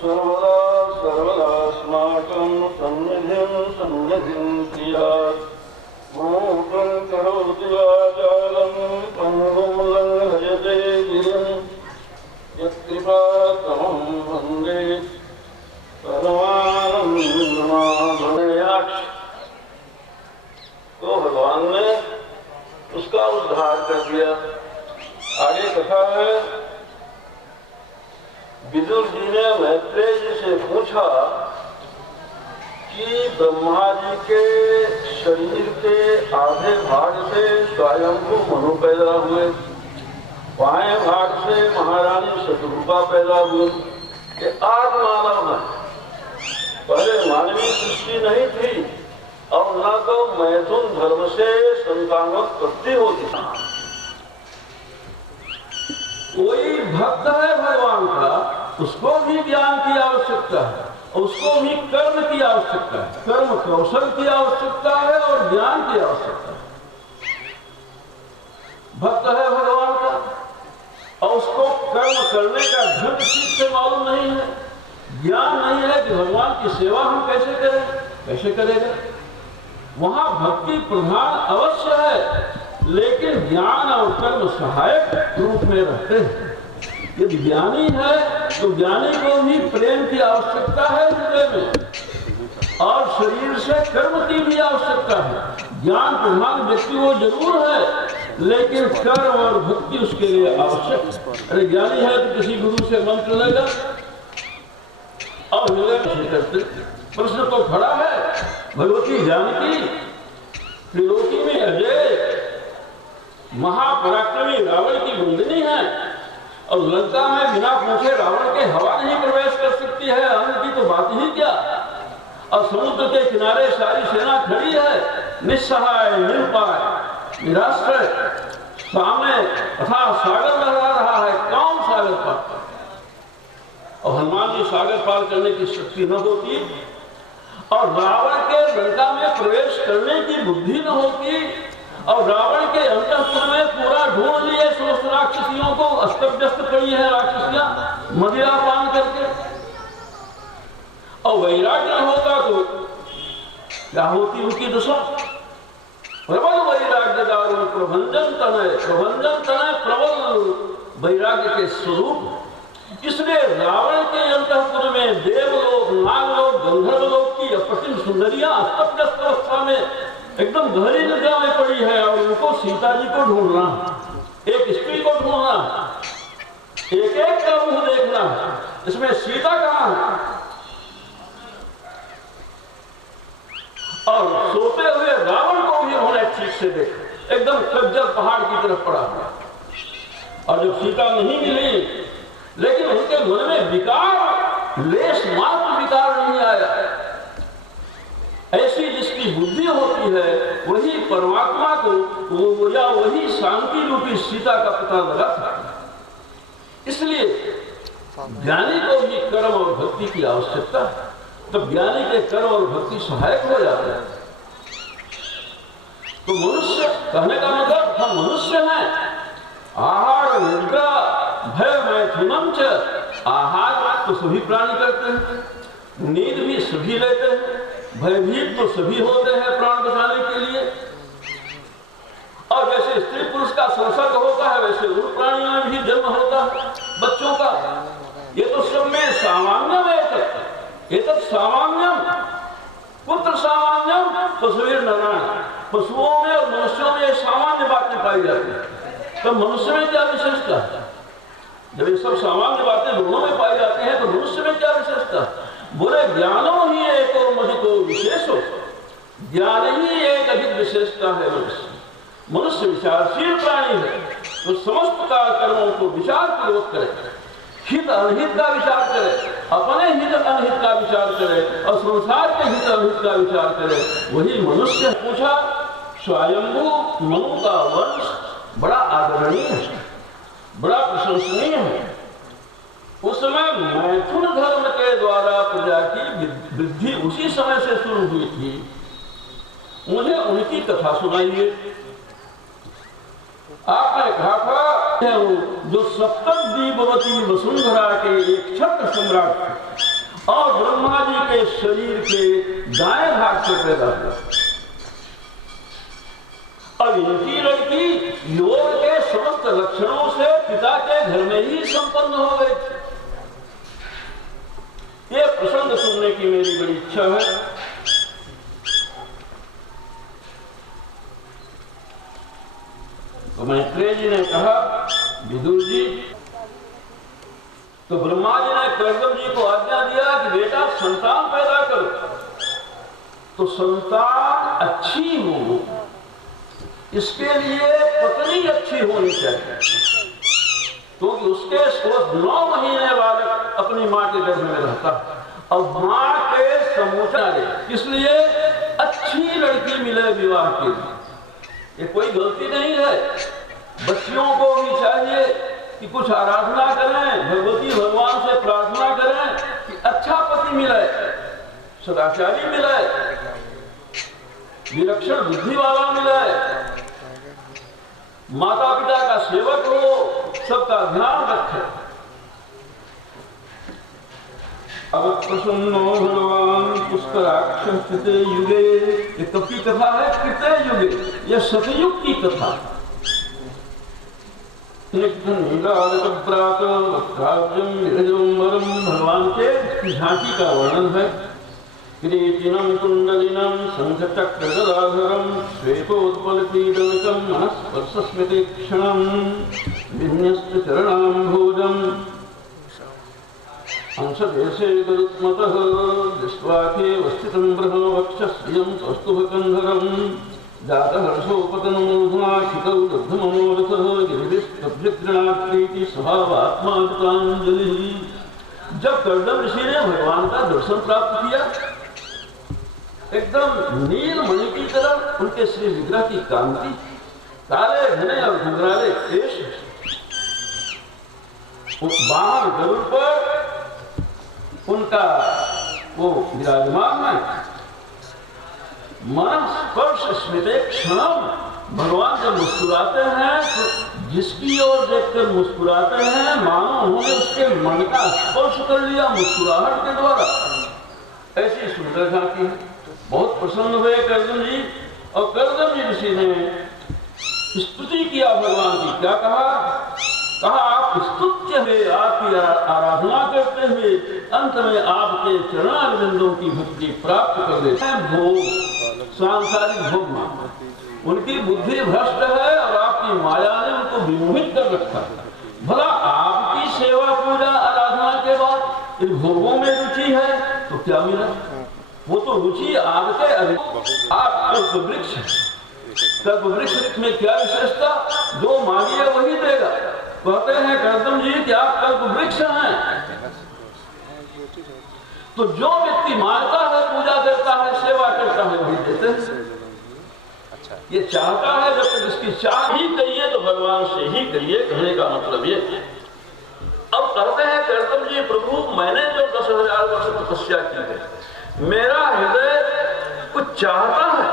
So सन्निधिं सन्निधिं प्रियात् गोपं करोति वाचालं पङ्गुं लङ्घयते गिरिं यत्कृपातमं वन्दे परमानन्दमाधवयाक्ष। तो भगवान ने उसका उद्धार कर दिया। आगे कथा है, विदुर जी ने मैत्रेय जी से पूछा कि ब्रह्मा जी के शरीर के आधे भाग से स्वयंभू मनु पैदा हुए, बाएं भाग से महारानी शतरूपा पैदा हुई। ये आदि मानव है। पहले मानवीय सृष्टि नहीं थी और न तो मैथुन धर्म से संतानोत्पत्ति होती। कोई भक्त है भगवान का, उसको भी ज्ञान की आवश्यकता है, उसको भी कर्म की आवश्यकता है, कर्म कौशल की आवश्यकता है और ज्ञान की आवश्यकता है। भक्त है भगवान का और उसको कर्म करने का ढंग ठीक से मालूम नहीं है, ज्ञान नहीं है कि भगवान की सेवा हम कैसे करें, कैसे करेगा। वहां भक्ति प्रधान अवश्य है, लेकिन ज्ञान और कर्म सहायक रूप में रहते हैं। यदि ज्ञानी है तो ज्ञानी को भी प्रेम की आवश्यकता है हृदय में, और शरीर से कर्म की भी आवश्यकता है। ज्ञान प्रधान व्यक्ति वो जरूर है, लेकिन कर्म और भक्ति उसके लिए आवश्यक है। अरे ज्ञानी है तो किसी गुरु से मंत्र लेगा और हृदय में करते। प्रश्न तो खड़ा है, भगवती जानकी त्रिलोकी में अजय महापराक्रमी रावण की बंदनी है और लंका में बिना पूछे रावण के हवा नहीं प्रवेश कर सकती है, अन्न की तो बात ही क्या। और समुद्र के किनारे सारी सेना खड़ी है, निस्सहाय निरुपाय निराश्रय, सामने तथा सागर लहरा रहा है, कौन सागर पार। और हनुमान जी सागर पार करने की शक्ति न होती और रावण के लंका में प्रवेश करने की बुद्धि न होती और रावण के अंतःपुर में पूरा ढूंढ लिए समस्त राक्षसियों को, अस्त व्यस्त पड़ी है राक्षसियां मदिरा पान करके, और वैराग्य होता तो क्या होती उनकी दशा। प्रबल वैराग्य दारू प्रभंजन तनय प्रबल वैराग्य के स्वरूप। इसलिए रावण के अंतःपुर में देवलोक, नागलोक, गंधर्वलोक की अप्रतिम सुंदरियां अस्तव्यस्त अवस्था में एकदम गहरी निद्रा में पड़ी है और उनको सीता जी को ढूंढना, एक स्त्री को ढूंढना, एक एक का मुंह देखना, इसमें सीता कहां है। और सोते हुए रावण को भी उन्होंने ठीक से देखा, एकदम खज्जर पहाड़ की तरफ पड़ा हुआ। और जब सीता नहीं मिली, लेकिन उनके मन में विकार, लेश मात्र विकार नहीं आया। ऐसी जिसकी बुद्धि होती है वही परमात्मा को या वही शांति रूपी सीता का पता लगा था। इसलिए ज्ञानी को भी कर्म और भक्ति की आवश्यकता है, तब ज्ञानी के कर्म और भक्ति सहायक हो जाते हैं। तो मनुष्य कहने का मतलब हम मनुष्य हैं। आहार निद्रा भय मैथुनम च, आहार तो सभी प्राणी करते हैं, नींद भी सभी लेते हैं, भयभीत तो सभी होते हैं प्राण बचाने के लिए। और जैसे स्त्री पुरुष का संसर्ग होता है वैसे उन प्राणियों में भी जन्म होता है बच्चों का। ये तो सब में सामान्यम है, ये तो सामान्यम पुत्र सामान्यम पशुवीर नारायण। पशुओं में और मनुष्यों में सामान्य बातें पाई जाती है, तो मनुष्य में क्या विशेषता है। जब ये सब सामान्य बातें दोनों में पाई जाती हैं तो मनुष्य में क्या विशेषता। बोले ज्ञानो ही एक और मधिको विशेषो, ज्ञान ही एक अधिक विशेषता है। मनुष्य विचारशील प्राणी है, तो समस्त कर्मों को विचार पूर्वक करे, हित अनहित का विचार करे, अपने हित अनहित का विचार करे और संसार के हित अनहित का विचार करे, वही मनुष्य। पूछा स्वयंभू मनु का वंश बड़ा आदरणीय है, बड़ा प्रशंसनीय है। उसमें मैथुन धर्म के द्वारा प्रजा की वृद्धि उसी समय से शुरू हुई थी। मुझे उनकी कथा सुनाइए। आपने कहा था जो सप्तद्वीपवती वसुंधरा के एक छत्र सम्राट थे और ब्रह्मा जी के शरीर के दाएं भाग से पैदा हुआ। अब इनकी लड़की योग के समस्त लक्षणों से पिता के घर में ही संपन्न हो गई थी। ये प्रसंग सुनने की मेरी बड़ी इच्छा है। तो मैत्रेय जी ने कहा, विदुर जी, तो ब्रह्मा जी ने कर्दम जी को आज्ञा दिया कि बेटा संतान पैदा करो। तो संतान अच्छी हो, इसके लिए पत्नी अच्छी होनी चाहिए, क्योंकि उसके 9 महीने बालक अपनी मां के गर्भ में रहता है। अब मां के समूचा इसलिए अच्छी लड़की मिले विवाह के लिए, ये कोई गलती नहीं है। बच्चियों को भी चाहिए कि कुछ आराधना करें, भगवती भगवान से प्रार्थना करें कि अच्छा पति मिले, सदाचारी मिले, विलक्षण बुद्धि वाला मिले, माता पिता का सेवक हो, सबका ध्यान रखे। अब प्रसन्नो भगवान पुष्कराक्ष कृते युगे, ये कब की कथा है? कृते युगे, यह सतयुग की कथा। भगवान के झांकी का वर्णन है। किरीटिनं कुंडलिनं शंखचक्र गदाधरं श्वेतोत्पलक्रीडनकं मनस्पर्शस्मृतिक्षणं विन्यस्त चरणाम्भोजं अंशदेशे गरुत्मतः दृष्ट्वाखे वस्थितं ब्रह्मवक्षश्रियं कौस्तुभकन्धरं जातहर्षोपतनमूर्ध्ना क्षितौ लब्धमनोरथः गिरिभिस्तभ्यगृणात्रीति स्वभावात्मा कृताञ्जलिः। जब कर्दम ऋषि ने भगवान का दर्शन प्राप्त किया, एकदम नील मणि की तरह उनके श्री विग्रह की कांति, काले घने और घुंघराले केश, बाहर गरुड़ पर उनका वो विराजमान है। मन स्पर्श स्मृति क्षणम, भगवान जब मुस्कुराते हैं तो जिसकी ओर देखकर मुस्कुराते हैं मानो उन्होंने उसके मन का स्पर्श कर लिया मुस्कुराहट के द्वारा। ऐसी सुंदर झांकी है। बहुत प्रसन्न हुए कर्दम जी, और कर्दम जी ऋषि ने स्तुति किया भगवान की। क्या कहा? आप स्तुत्य हुए, आपकी आराधना करते हुए अंत में आपके चरणारविंदों की भक्ति प्राप्त कर लेते हैं। भोग, सांसारिक भोग मांगते, उनकी बुद्धि भ्रष्ट है और आपकी माया ने उनको विमोहित कर रखा है। भला आपकी सेवा पूजा आराधना के बाद इन भोगों में रुचि है तो क्या मिला? वो तो रुचि आपके आप कल्पवृक्ष है। कल्पवृक्ष में क्या विशेषता? जो मांगिए वही देगा। कहते हैं कर्दम जी कि आप कल्पवृक्ष हैं, तो जो व्यक्ति मांगता है, पूजा करता है, सेवा करता है, वही देते हैं। ये चाहता है, जब तक इसकी चाह ही करिए तो भगवान से ही करिए, कहने का मतलब ये। अब कहते हैं कर्दम जी, प्रभु मैंने जो 10,000 वर्ष तपस्या की है, मेरा हृदय कुछ चाहता है,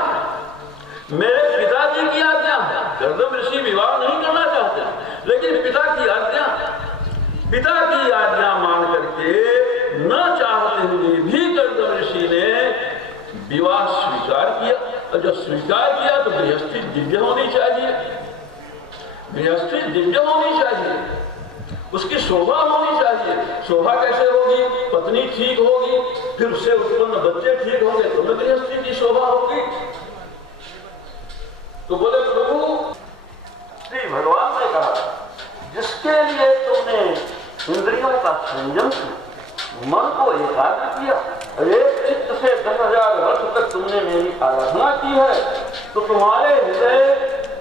मेरे पिताजी की आज्ञा है। कर्दम ऋषि विवाह नहीं करना चाहते, लेकिन पिता की आज्ञा मान करके न चाहते हुए भी कर्दम ऋषि ने विवाह स्वीकार किया। और जब स्वीकार किया तो गृहस्थी दिव्य होनी चाहिए, गृहस्थी दिव्य होनी चाहिए, उसकी शोभा होनी चाहिए। शोभा कैसे होगी? पत्नी ठीक होगी, फिर उससे उत्पन्न बच्चे ठीक होंगे, तो गृहस्थी की शोभा होगी। तो बोले प्रभु, श्री भगवान ने कहा, जिसके लिए तुमने इंद्रियों का संयम किया, मन को एकाग्र किया, एक चित्त से 10,000 वर्ष तक तुमने मेरी आराधना की है, तो तुम्हारे हृदय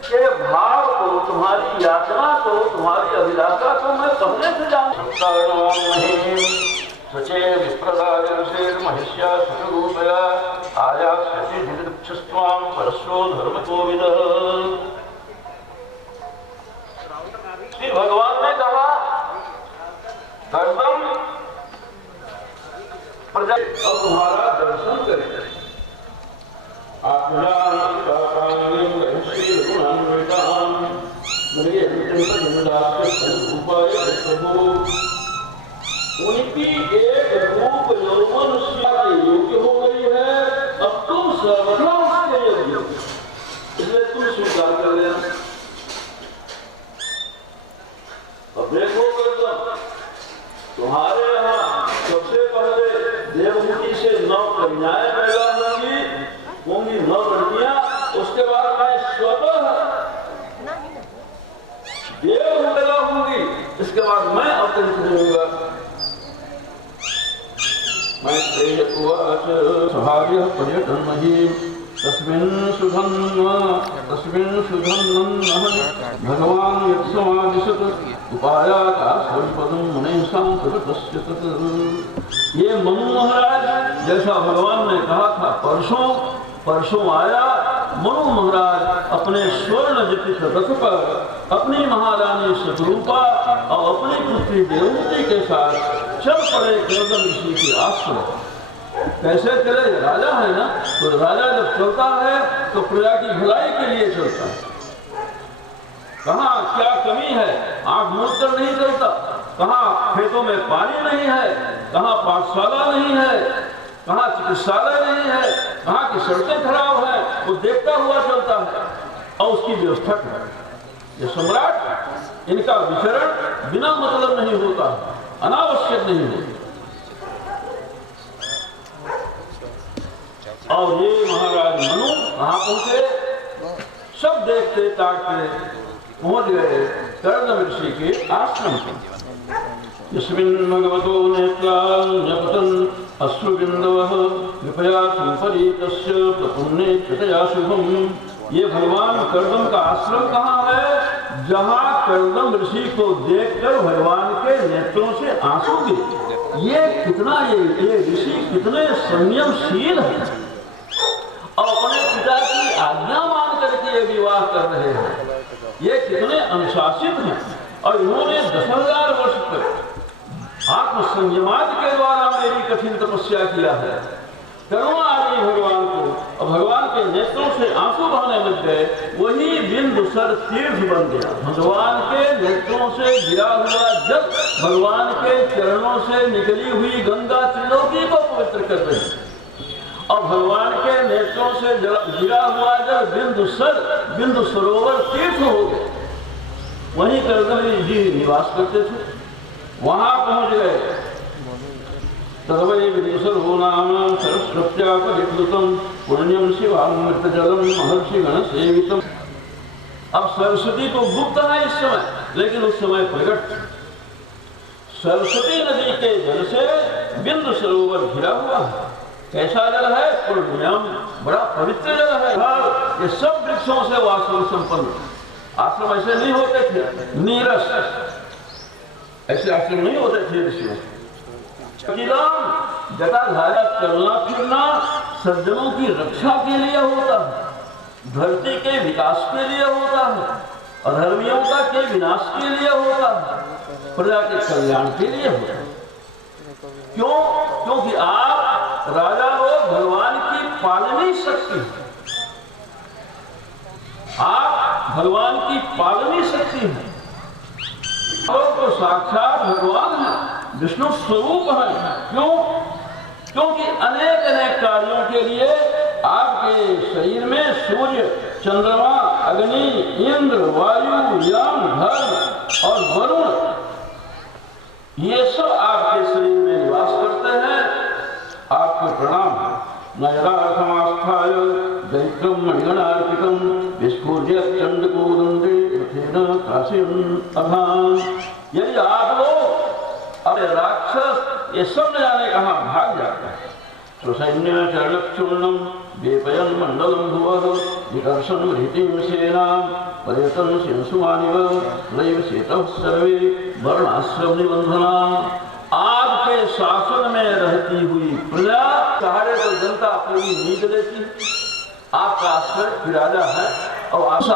के भाव को, तुम्हारी याचना को, तुम्हारी अभिलाषा को मैं पहले से जानता हूं। सचे विप्रदायर्षेर महिष्या सुरूपया आया सची दिदृक्षस्त्वां परस्यो धर्म कोविदः। श्री भगवान ने कहा, कर्दम प्रजा अब तुम्हारा दर्शन करें। उनकी एक रूप यौवन कन्याएं पैदा होंगी 9 लड़कियां, उसके बाद मैं स्वतः देव पैदा होंगी, इसके बाद मैं अवतरित होऊंगा। मैं सभार्य पर्यटन मही तस्मिन् सुधन्वन् भगवान यत् समादिशत उपायाकाशपदं मुनेषां तस्य तत्। ये मनु महाराज जैसा भगवान ने कहा था, परसों आया मनु महाराज अपने स्वर्ण जटित रथ पर अपनी महारानी सतरूपा और अपनी पुत्री देवहूति के साथ चल पड़े कर्दम ऋषि के आश्रम। कैसे चले? राजा है ना, तो राजा जब चलता है तो प्रजा की भलाई के लिए चलता है। कहाँ क्या कमी है, आंख मूंद कर नहीं चलता। कहाँ खेतों में पानी नहीं है, कहाँ पाठशाला नहीं है, कहाँ चिकित्सालय नहीं है, कहाँ की सड़कें खराब है, वो देखता हुआ चलता है और उसकी व्यवस्था करे। ये सम्राट, इनका विचरण बिना मतलब नहीं होता, अनावश्यक नहीं होता। और ये महाराज मनु कहाँ पहुंचे? सब देखते ताकते पहुंच गए कर्दम ऋषि के आश्रम पर। यस्मिन् भगवतो नेत्रान्यपतन् अश्रुबिन्दवः कृपया संपरीतस्य प्रपुन्ने कृतया शुभम्। ये भगवान कर्दम का आश्रम कहाँ है? जहाँ कर्दम ऋषि को देखकर भगवान के नेत्रों से आंसू गिरे। ये ऋषि कितने संयमशील हैं और अपने पिता की आज्ञा मान करके ये विवाह कर रहे हैं। ये कितने अनुशासित हैं और इन्होंने 10,000 वर्ष तक आत्मसंयमाद के द्वारा मेरी कठिन तपस्या किया है। करुणा आ गई भगवान को और भगवान के नेत्रों से आंसू बहने लग गए। वही बिंदुसर तीर्थ बन गया। भगवान के नेत्रों से गिरा हुआ जल भगवान के चरणों से निकली हुई गंगा त्रिलोकी को पवित्र कर रही है और भगवान के नेत्रों से गिरा हुआ जल बिंदु सरोवर तीर्थ हो गए। वहीं कर्दम जी निवास करते थे, वहां पहुंच गए। तदवै विदुषर्वो नाम सरस्वत्या परिप्लुतं पुण्यं शिवामृत जलम महर्षि गण सेवितम्। अब सरस्वती तो गुप्त है इस समय, लेकिन उस समय प्रकट। सरस्वती नदी के जल से बिंदु सरोवर घिरा हुआ है। कैसा जल है? पुण्यम, बड़ा पवित्र जल है। ये सब वृक्षों से आश्रम संपन्न। आश्रम ऐसे नहीं होते थे, नीरस ऐसे आश्रम नहीं होते थे ऋषियों। जटाधारी चलना फिरना सज्जनों की रक्षा के लिए होता है, धरती के विकास के लिए होता है, अधर्मियों का के विनाश के लिए होता है, प्रजा के कल्याण के लिए होता है। क्यों? क्योंकि आप राजा हो, भगवान की पालनी शक्ति, आप भगवान की पालनी शक्ति है। तो साक्षात भगवान है, विष्णु स्वरूप है। क्यों? क्योंकि अनेक अनेक कार्यों के लिए आपके शरीर में सूर्य, चंद्रमा, अग्नि, इंद्र, वायु, यम, धर्म और वरुण, ये सब आपके शरीर में निवास करते हैं। आपको प्रणाम। नयनार्थमास्थाय दैत्यं मणिगणार्पितं विस्फूर्य चंडकोदंडे रथेन काशीं अभान। यदि आप लोग अरे राक्षस ये सब न जाने कहाँ भाग जाता है। स्वसैन्य चरणक्षुण्णं वेपयन् मंडलं भुवः विकर्षन् वृत्तिं सेनां पर्यटन शिंसुमानिव नैव शेतः सर्वे वर्णाश्रम निबंधना। आपके शासन में रहती हुई प्रजा सहारे तो जनता पूरी नींद लेती है। आपका आचरण राजा है और उस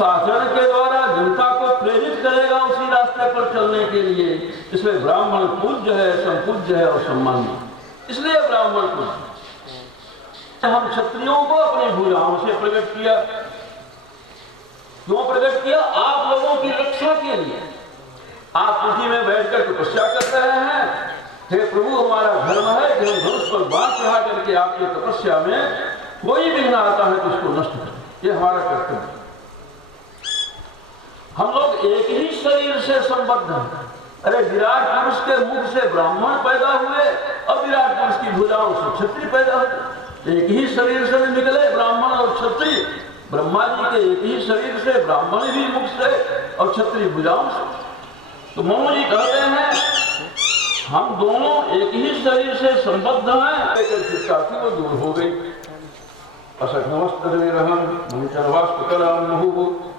आचरण के द्वारा जनता को प्रेरित करेगा उसी रास्ते पर चलने के लिए। इसलिए ब्राह्मण पूज्य है, संपूज्य है और सम्मान्य। इसलिए ब्राह्मण पूज्य। हम क्षत्रियों को अपनी भुजाओं से प्रकट किया। क्यों प्रकट किया? आप लोगों की रक्षा के लिए। आप पृथ्वी में बैठकर तपस्या कर रहे हैं। हे प्रभु, हमारा धर्म है कि हम धनुष पर बाण चढ़ा करके आपकी तपस्या में कोई विघ्न आता है तो उसको नष्ट करें। ये हमारा कर्तव्य है। हम लोग एक ही शरीर से संबद्ध हैं। अरे विराट पुरुष के मुख से ब्राह्मण पैदा हुए, अब विराट पुरुष की भुजाओं से क्षत्रिय पैदा हुए। एक ही शरीर से निकले ब्राह्मण और क्षत्रिय। ब्रह्मा जी के एक ही शरीर से ब्राह्मण भी मुख से और क्षत्रिय भुजाओं से। तो मनु जी कहते हैं हम दोनों एक ही शरीर से संबद्ध हैं। लेकिन चिंता थी वो दूर हो गई। असघ्नवस्त्रविरहं मुनिचरवास्पकलामहुः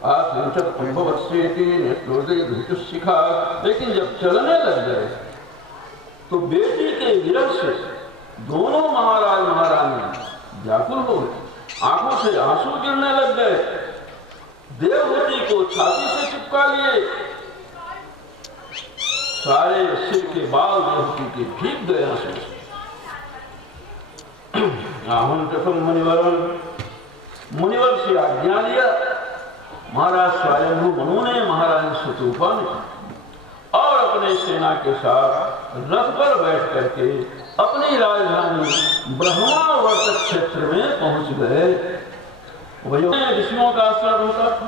आत्मंचत अनुभवस्येति नेत्रोदय धृतशिखा। लेकिन जब चलने लग गए तो बेटी के विरह से दोनों महाराज महारानी व्याकुल हो गए, आंखों से आंसू गिरने लग गए। देवहूति को छाती से चिपका लिए, सारे सिर के बाल देवहूति के भीग गए आंसू से। मुनिवर से आज्ञा लिया। महाराज स्वयंभू मनु ने, महाराज शतरूपा ने, और अपने सेना के साथ रथ पर बैठ करके अपनी राजधानी ब्रह्मावर्त क्षेत्र में पहुंच गए। ऋषियों का आश्रम होता था,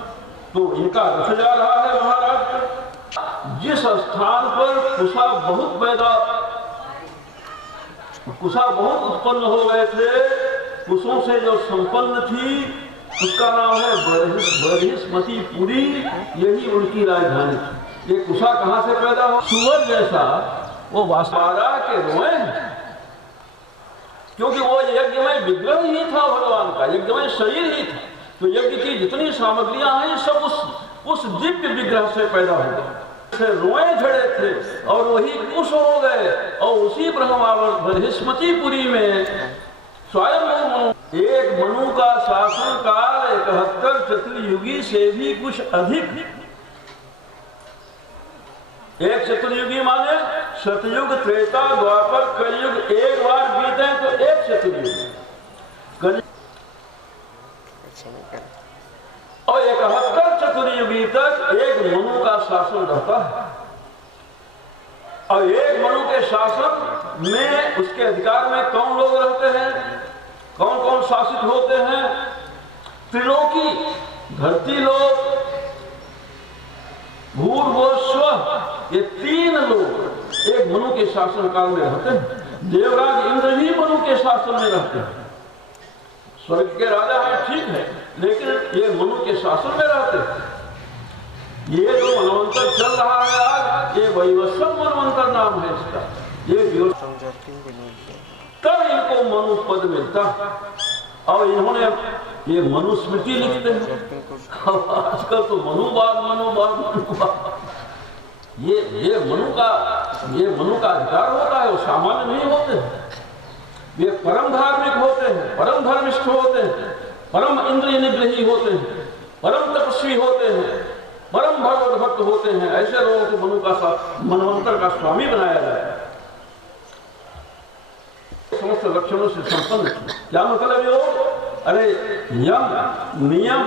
तो इनका रथ जा रहा है महाराज। जिस स्थान पर कुशा बहुत उत्पन्न हो गए थे, कुशों से जो संपन्न थी, उसका नाम है बरहिस्मती पुरी। यही उनकी राजधानी थी। ये कुशा कहाँ से पैदा हो? सुअर जैसा वो वासुदेव के रोए हैं, क्योंकि वो यज्ञमय विग्रह ही था भगवान का, यज्ञमय शरीर ही था। तो यज्ञ की जितनी सामग्रियां हैं सब उस दिव्य विग्रह से पैदा हो गए। रोए झड़े थे और वही कुश हो गए। और उसी ब्रह्मावर्त बरहिस्मतीपुरी में स्वयं एक मनु का शासन काल 71 चतुर्युगी से भी कुछ अधिक। एक चतुर्युगी माने सतयुग, त्रेता, द्वापर, कलयुग एक बार बीते तो एक चतुर्युग। और 71 चतुर्युगी तक एक मनु का शासन रहता है। और एक मनु के शासन में, उसके अधिकार में कौन लोग रहते हैं, कौन कौन शासित होते हैं? त्रिलोकी, धरती लोक, भूर्भुवः, ये तीन लोग एक मनु के शासन काल में रहते हैं। देवराज इंद्र भी मनु के शासन में रहते हैं। स्वर्ग के राजा हैं, ठीक है, लेकिन ये मनु के शासन में रहते हैं। ये जो मनवंतर चल रहा है आज, ये वैवस्वत मनवंतर नाम है इसका। ये तब इनको मनु पद मिलता। और इन्होंने ये मनुस्मृति लिखते हैं। आजकल तो मनुवाद। ये मनु का अधिकार होता है, वो सामान्य नहीं होते हैं। ये परम धार्मिक होते हैं, परम धर्मिष्ठ होते हैं, परम इंद्रिय निग्रही होते हैं, परम तपस्वी होते हैं, परम भगवत भक्त होते हैं। ऐसे लोगों को मनु का मनवंतर का स्वामी बनाया जाए। समस्त लक्षणों से संपन्न। क्या मतलब योग? अरे यम, नियम,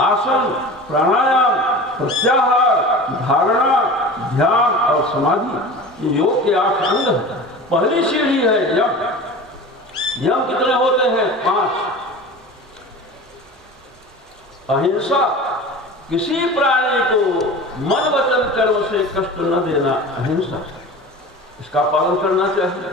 आसन, प्राणायाम, प्रत्याहार, धारणा, ध्यान और समाधि, ये योग के 8 अंग हैं। पहली सीढ़ी है यम। यम कितने होते हैं? 5। अहिंसा, किसी प्राणी को मन वचन कर्म से कष्ट न देना अहिंसा, इसका पालन करना चाहिए।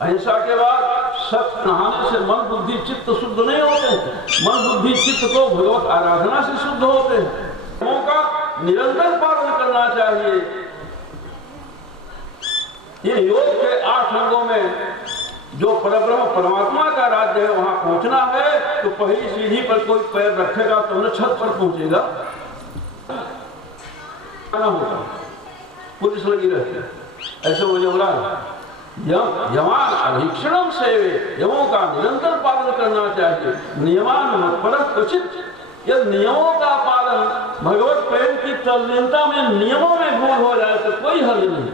अहिंसा के बाद सत्य नहाने से मन बुद्धि चित्त शुद्ध नहीं होते हैं। मन बुद्धि चित्त तो भगवत आराधना से शुद्ध होते हैं। नियमों का निरंतर पालन करना चाहिए। ये योग के 8 अंगों में जो परब्रह्म परमात्मा का राज्य है, वहां पहुंचना है तो पहली सीढ़ी पर कोई पैर रखेगा तो न छत पर पहुंचेगा। होगा पुलिस लगी रहती है, ऐसे वो जमरा यमान अधीक्षणम सेवे, यमों का निरंतर पालन करना चाहिए। नियमान मत्परः क्वचित्, यदि नियमों का पालन भगवत प्रेम की तल्लीनता में नियमों में भूल हो जाए तो कोई हल नहीं,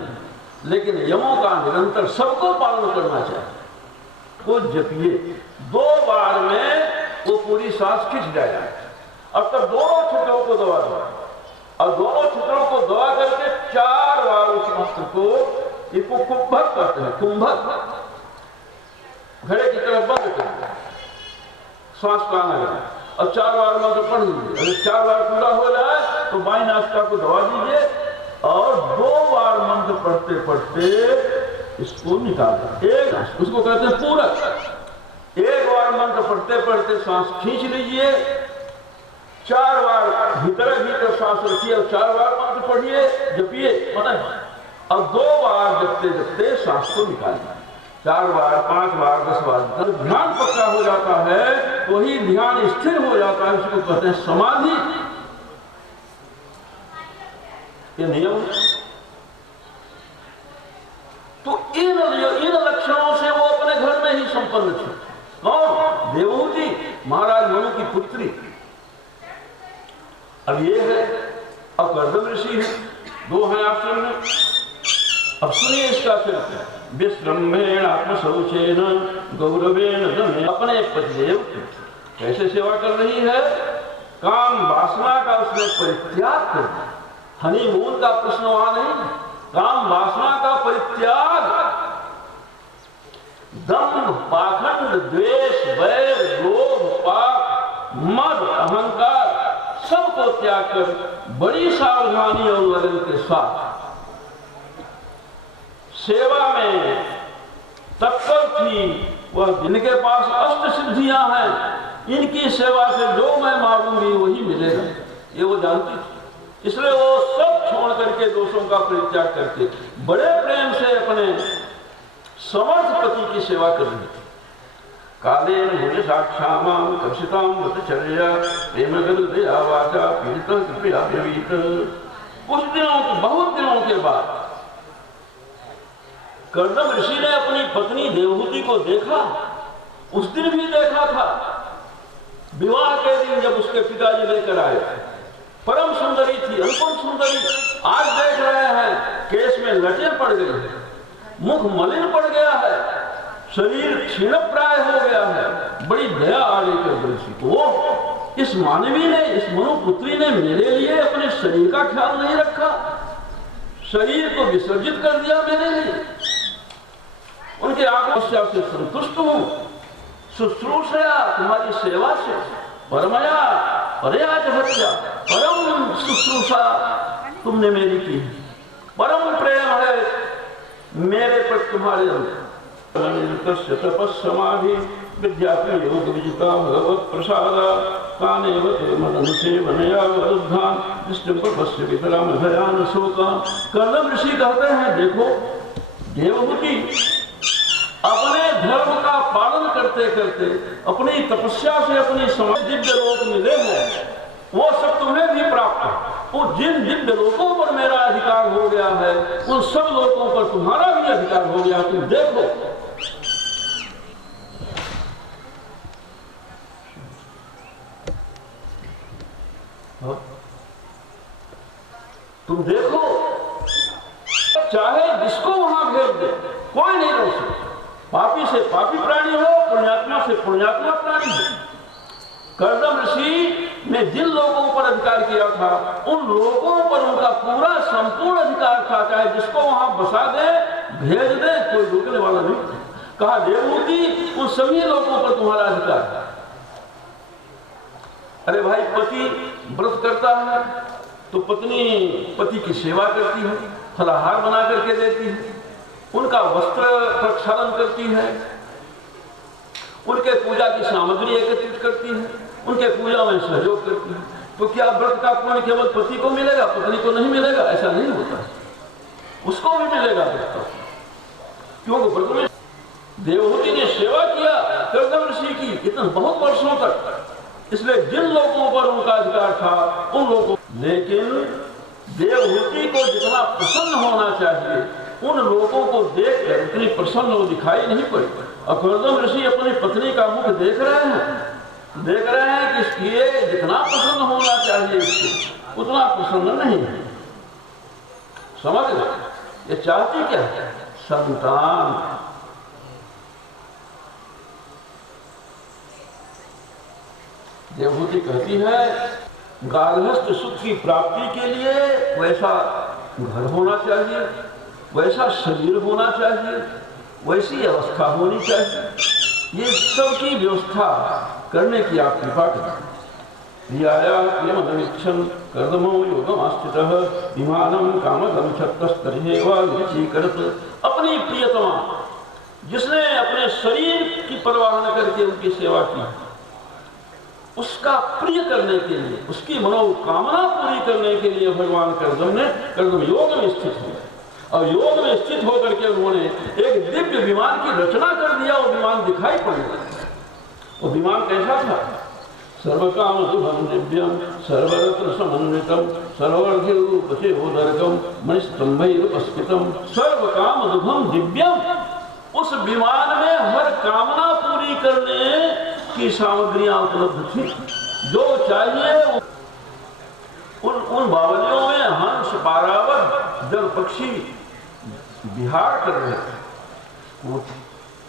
लेकिन यमों का निरंतर सबको पालन करना चाहिए। को जपिए 2 बार में वो पूरी सांस खिंच जाएगा। अब तक दोनों छिद्रों को दबा दो और दोनों छिद्रों को दबा करके 4 बार उस मंत्र को इसको कुंभक कहते हैं। कुंभक घड़े की तरफ बंद कर दिया, श्वास को आना लगा और 4 बार मंत्र पढ़ लीजिए। अगर 4 बार पूरा हो जाए तो बाई नासिका को दबा दीजिए और 2 बार मंत्र पढ़ते पढ़ते इसको निकालना। एक उसको कहते हैं पूरक। 1 बार मंत्र पढ़ते पढ़ते सांस खींच लीजिए, 4 बार भीतर सांस रखिए और 4 बार मंत्र पढ़िए, जपिए, पता है। और 2 बार जपते जपते सांस को निकालिए, 4 बार, 5 बार, 10 बार। जब ध्यान पक्का हो जाता है, वही ध्यान स्थिर हो जाता है, उसको कहते हैं समाधि। ये नियम है। तो इन लक्षणों से वो अपने घर में ही संपन्न थे। कौन? देवहूति, महाराज मनु की पुत्री। अब ये है, अब कर्दम ऋषि है, 2 हैं आश्रम में। अब सुनिए इसका चरित्र। विश्रम्भेण आत्मशौचेन गौरवेण दमे, अपने पतिदेव कैसे सेवा कर रही है? काम वासना का उसने परित्याग कर दिया। हनीमून का प्रश्न वहां नहीं, काम वासना का परित्याग। दम्भ, पाखंड, द्वेष, वैर, लोभ, पाप, मद, अहंकार सबको त्याग कर बड़ी सावधानी और लगन के साथ सेवा में तत्पर थी। वह जिनके पास अष्ट सिद्धियां हैं, इनकी सेवा से जो मैं मांगूंगी वही मिलेगा, ये वो जानती थी। इसलिए वो सब छोड़ करके दोषों का परित्याग करके बड़े प्रेम से अपने समर्थ पति की सेवा कर रही थी। कालेन भुज साक्षामां कक्षितां वतचर्या प्रेमगदया वाचा पीड़ित कृपया ब्रवीत। कुछ दिनों के, बहुत दिनों के बाद कर्दम ऋषि ने अपनी पत्नी देवहूति को देखा। उस दिन भी देखा था, विवाह के दिन जब उसके पिताजी लेकर आए। परम सुंदरी थी, अनुपम सुंदरी। आज देख रहे हैं केस में लटें पड़ गई है, मुख मलिन पड़ गया है, शरीर क्षीण प्राय हो गया है। बड़ी दया आ गई कर्दम ऋषि को। इस मानवी ने, इस मनुपुत्री ने मेरे लिए अपने शरीर का ख्याल नहीं रखा, शरीर को विसर्जित कर दिया मेरे लिए। उनके आकांक्षा से संतुष्ट हूं, शुश्रूषया तुम्हारी सेवा से, परमया परयाज भक्त्या, परम शुश्रूषा तुमने मेरी की, परम प्रेम है मेरे पर तुम्हारे अंदर। तपस्समाधि विद्यापि योग विजिता भगवत प्रसादा कानेव ते मदन सेवनया वरुद्धान दृष्टिपस्य वितराम भयान शोकान। कर्दम ऋषि कहते हैं, देखो देवहूति अपने धर्म का पालन करते करते, अपनी तपस्या से अपनी समाज दिव्य लोक मिले हैं, वो सब तुम्हें भी प्राप्त है। वो जिन दिव्य लोकों पर मेरा अधिकार हो गया है, उन सब लोकों पर तुम्हारा भी अधिकार हो गया। तुम देखो, तुम देखो, चाहे जिसको वहां भेज दे, कोई नहीं रोक सकता। पापी से पापी प्राणी हो, पुण्यात्मा से पुण्यात्मा प्राणी हो। कर्दम ऋषि ने जिन लोगों पर अधिकार किया था, उन लोगों पर उनका पूरा संपूर्ण अधिकार था। चाहे जिसको वहां बसा दे, भेज दे, कोई रोकने वाला नहीं। कहा देवहूति, उन सभी लोगों पर तुम्हारा अधिकार है। अरे भाई, पति व्रत करता है तो पत्नी पति की सेवा करती है, फलाहार बना करके देती है, उनका वस्त्र प्रक्षालन करती है, उनके पूजा की सामग्री एकत्रित करती है, उनके पूजा में सहयोग करती है। तो क्या व्रत का पुण्य केवल पति को मिलेगा, पत्नी को नहीं मिलेगा? ऐसा नहीं होता, उसको भी मिलेगा व्रत का। क्योंकि व्रत में देवहूति ने सेवा किया कर्दम ऋषि की इतने बहुत वर्षों तक, इसलिए जिन लोगों पर उनका अधिकार था उन लोगों। लेकिन देवहूति को जितना प्रसन्न होना चाहिए, उन लोगों को देखकर इतनी प्रसन्न वो दिखाई नहीं पड़ी। और कर्दम ऋषि अपनी पत्नी का मुख देख रहे हैं कि ये जितना प्रसन्न होना चाहिए इसको, उतना प्रसन्न नहीं है। समझ गए? ये चाहती क्या है? संतान। देवहूति कहती है, गार्हस्थ सुख की प्राप्ति के लिए वैसा घर होना चाहिए, वैसा शरीर होना चाहिए, वैसी अवस्था होनी चाहिए। ये सब की व्यवस्था करने की आप कृपा करें। प्रियाया प्रियमदवीक्षण कर्दमो योगमास्थितः विमानं कामदं छत्तस्तर्हेवा विचीकरत्। अपनी प्रियतमा जिसने अपने शरीर की परवाह न करके उनकी सेवा की, उसका प्रिय करने के लिए, उसकी मनोकामना पूरी करने के लिए भगवान कर्दम योग में स्थित हुए। और योग में स्थित होकर के उन्होंने एक दिव्य विमान की रचना कर दिया। वो विमान दिखाई पड़ने लगा। वो विमान कैसा था? सर्वकाम शुभम दिव्यम सर्वरत्न समन्वितम सर्वर्धिरूपसेवोदरकम मणिस्तंभैरुपस्थितम सर्वकाम दुघम दिव्यम। उस विमान में हर कामना पूरी करने की सामग्रियां उपलब्ध थी। जो चाहिए उन बावलियों में हंस, पारावत, जल पक्षी विहार कर रहे थे।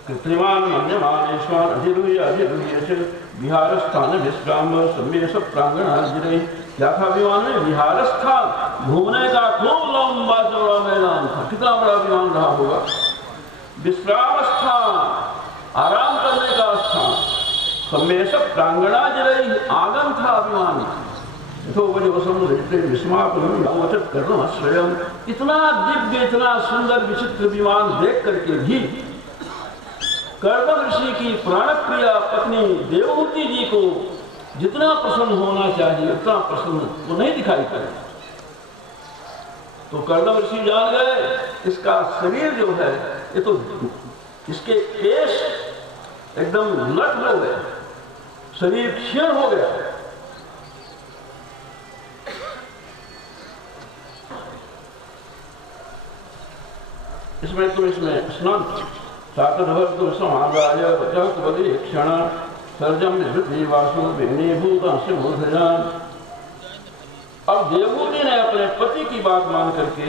कृत्रिमान मन्यमानेश्वर अधिरूह्य विहार स्थान विश्राम सम्मेश प्रांगण। क्या था विमान में? विहार स्थान, घूमने का खूब लंबा चौड़ा मैदान था। कितना बड़ा विमान रहा होगा। विश्राम स्थान, आराम करने का स्थान, सम्मेश प्रांगणाजिरई, आंगन था विमान। इतना दिव्य, इतना सुंदर विचित्र विमान देख करके भी कर्दम ऋषि की प्राणप्रिया पत्नी देवहूति जी को जितना प्रसन्न होना चाहिए उतना प्रसन्न वो नहीं दिखाई पड़े। तो कर्दम ऋषि जान गए इसका शरीर जो है, ये तो इसके केश एकदम लट हो गए, शरीर क्षीण हो गया। इसमें स्नान सातधवर्तु समादाय वचक बलि क्षण सर्जम निवृत्ति वासु विनीभूतांश मूर्धजान। अब देवहूति ने अपने पति की बात मान करके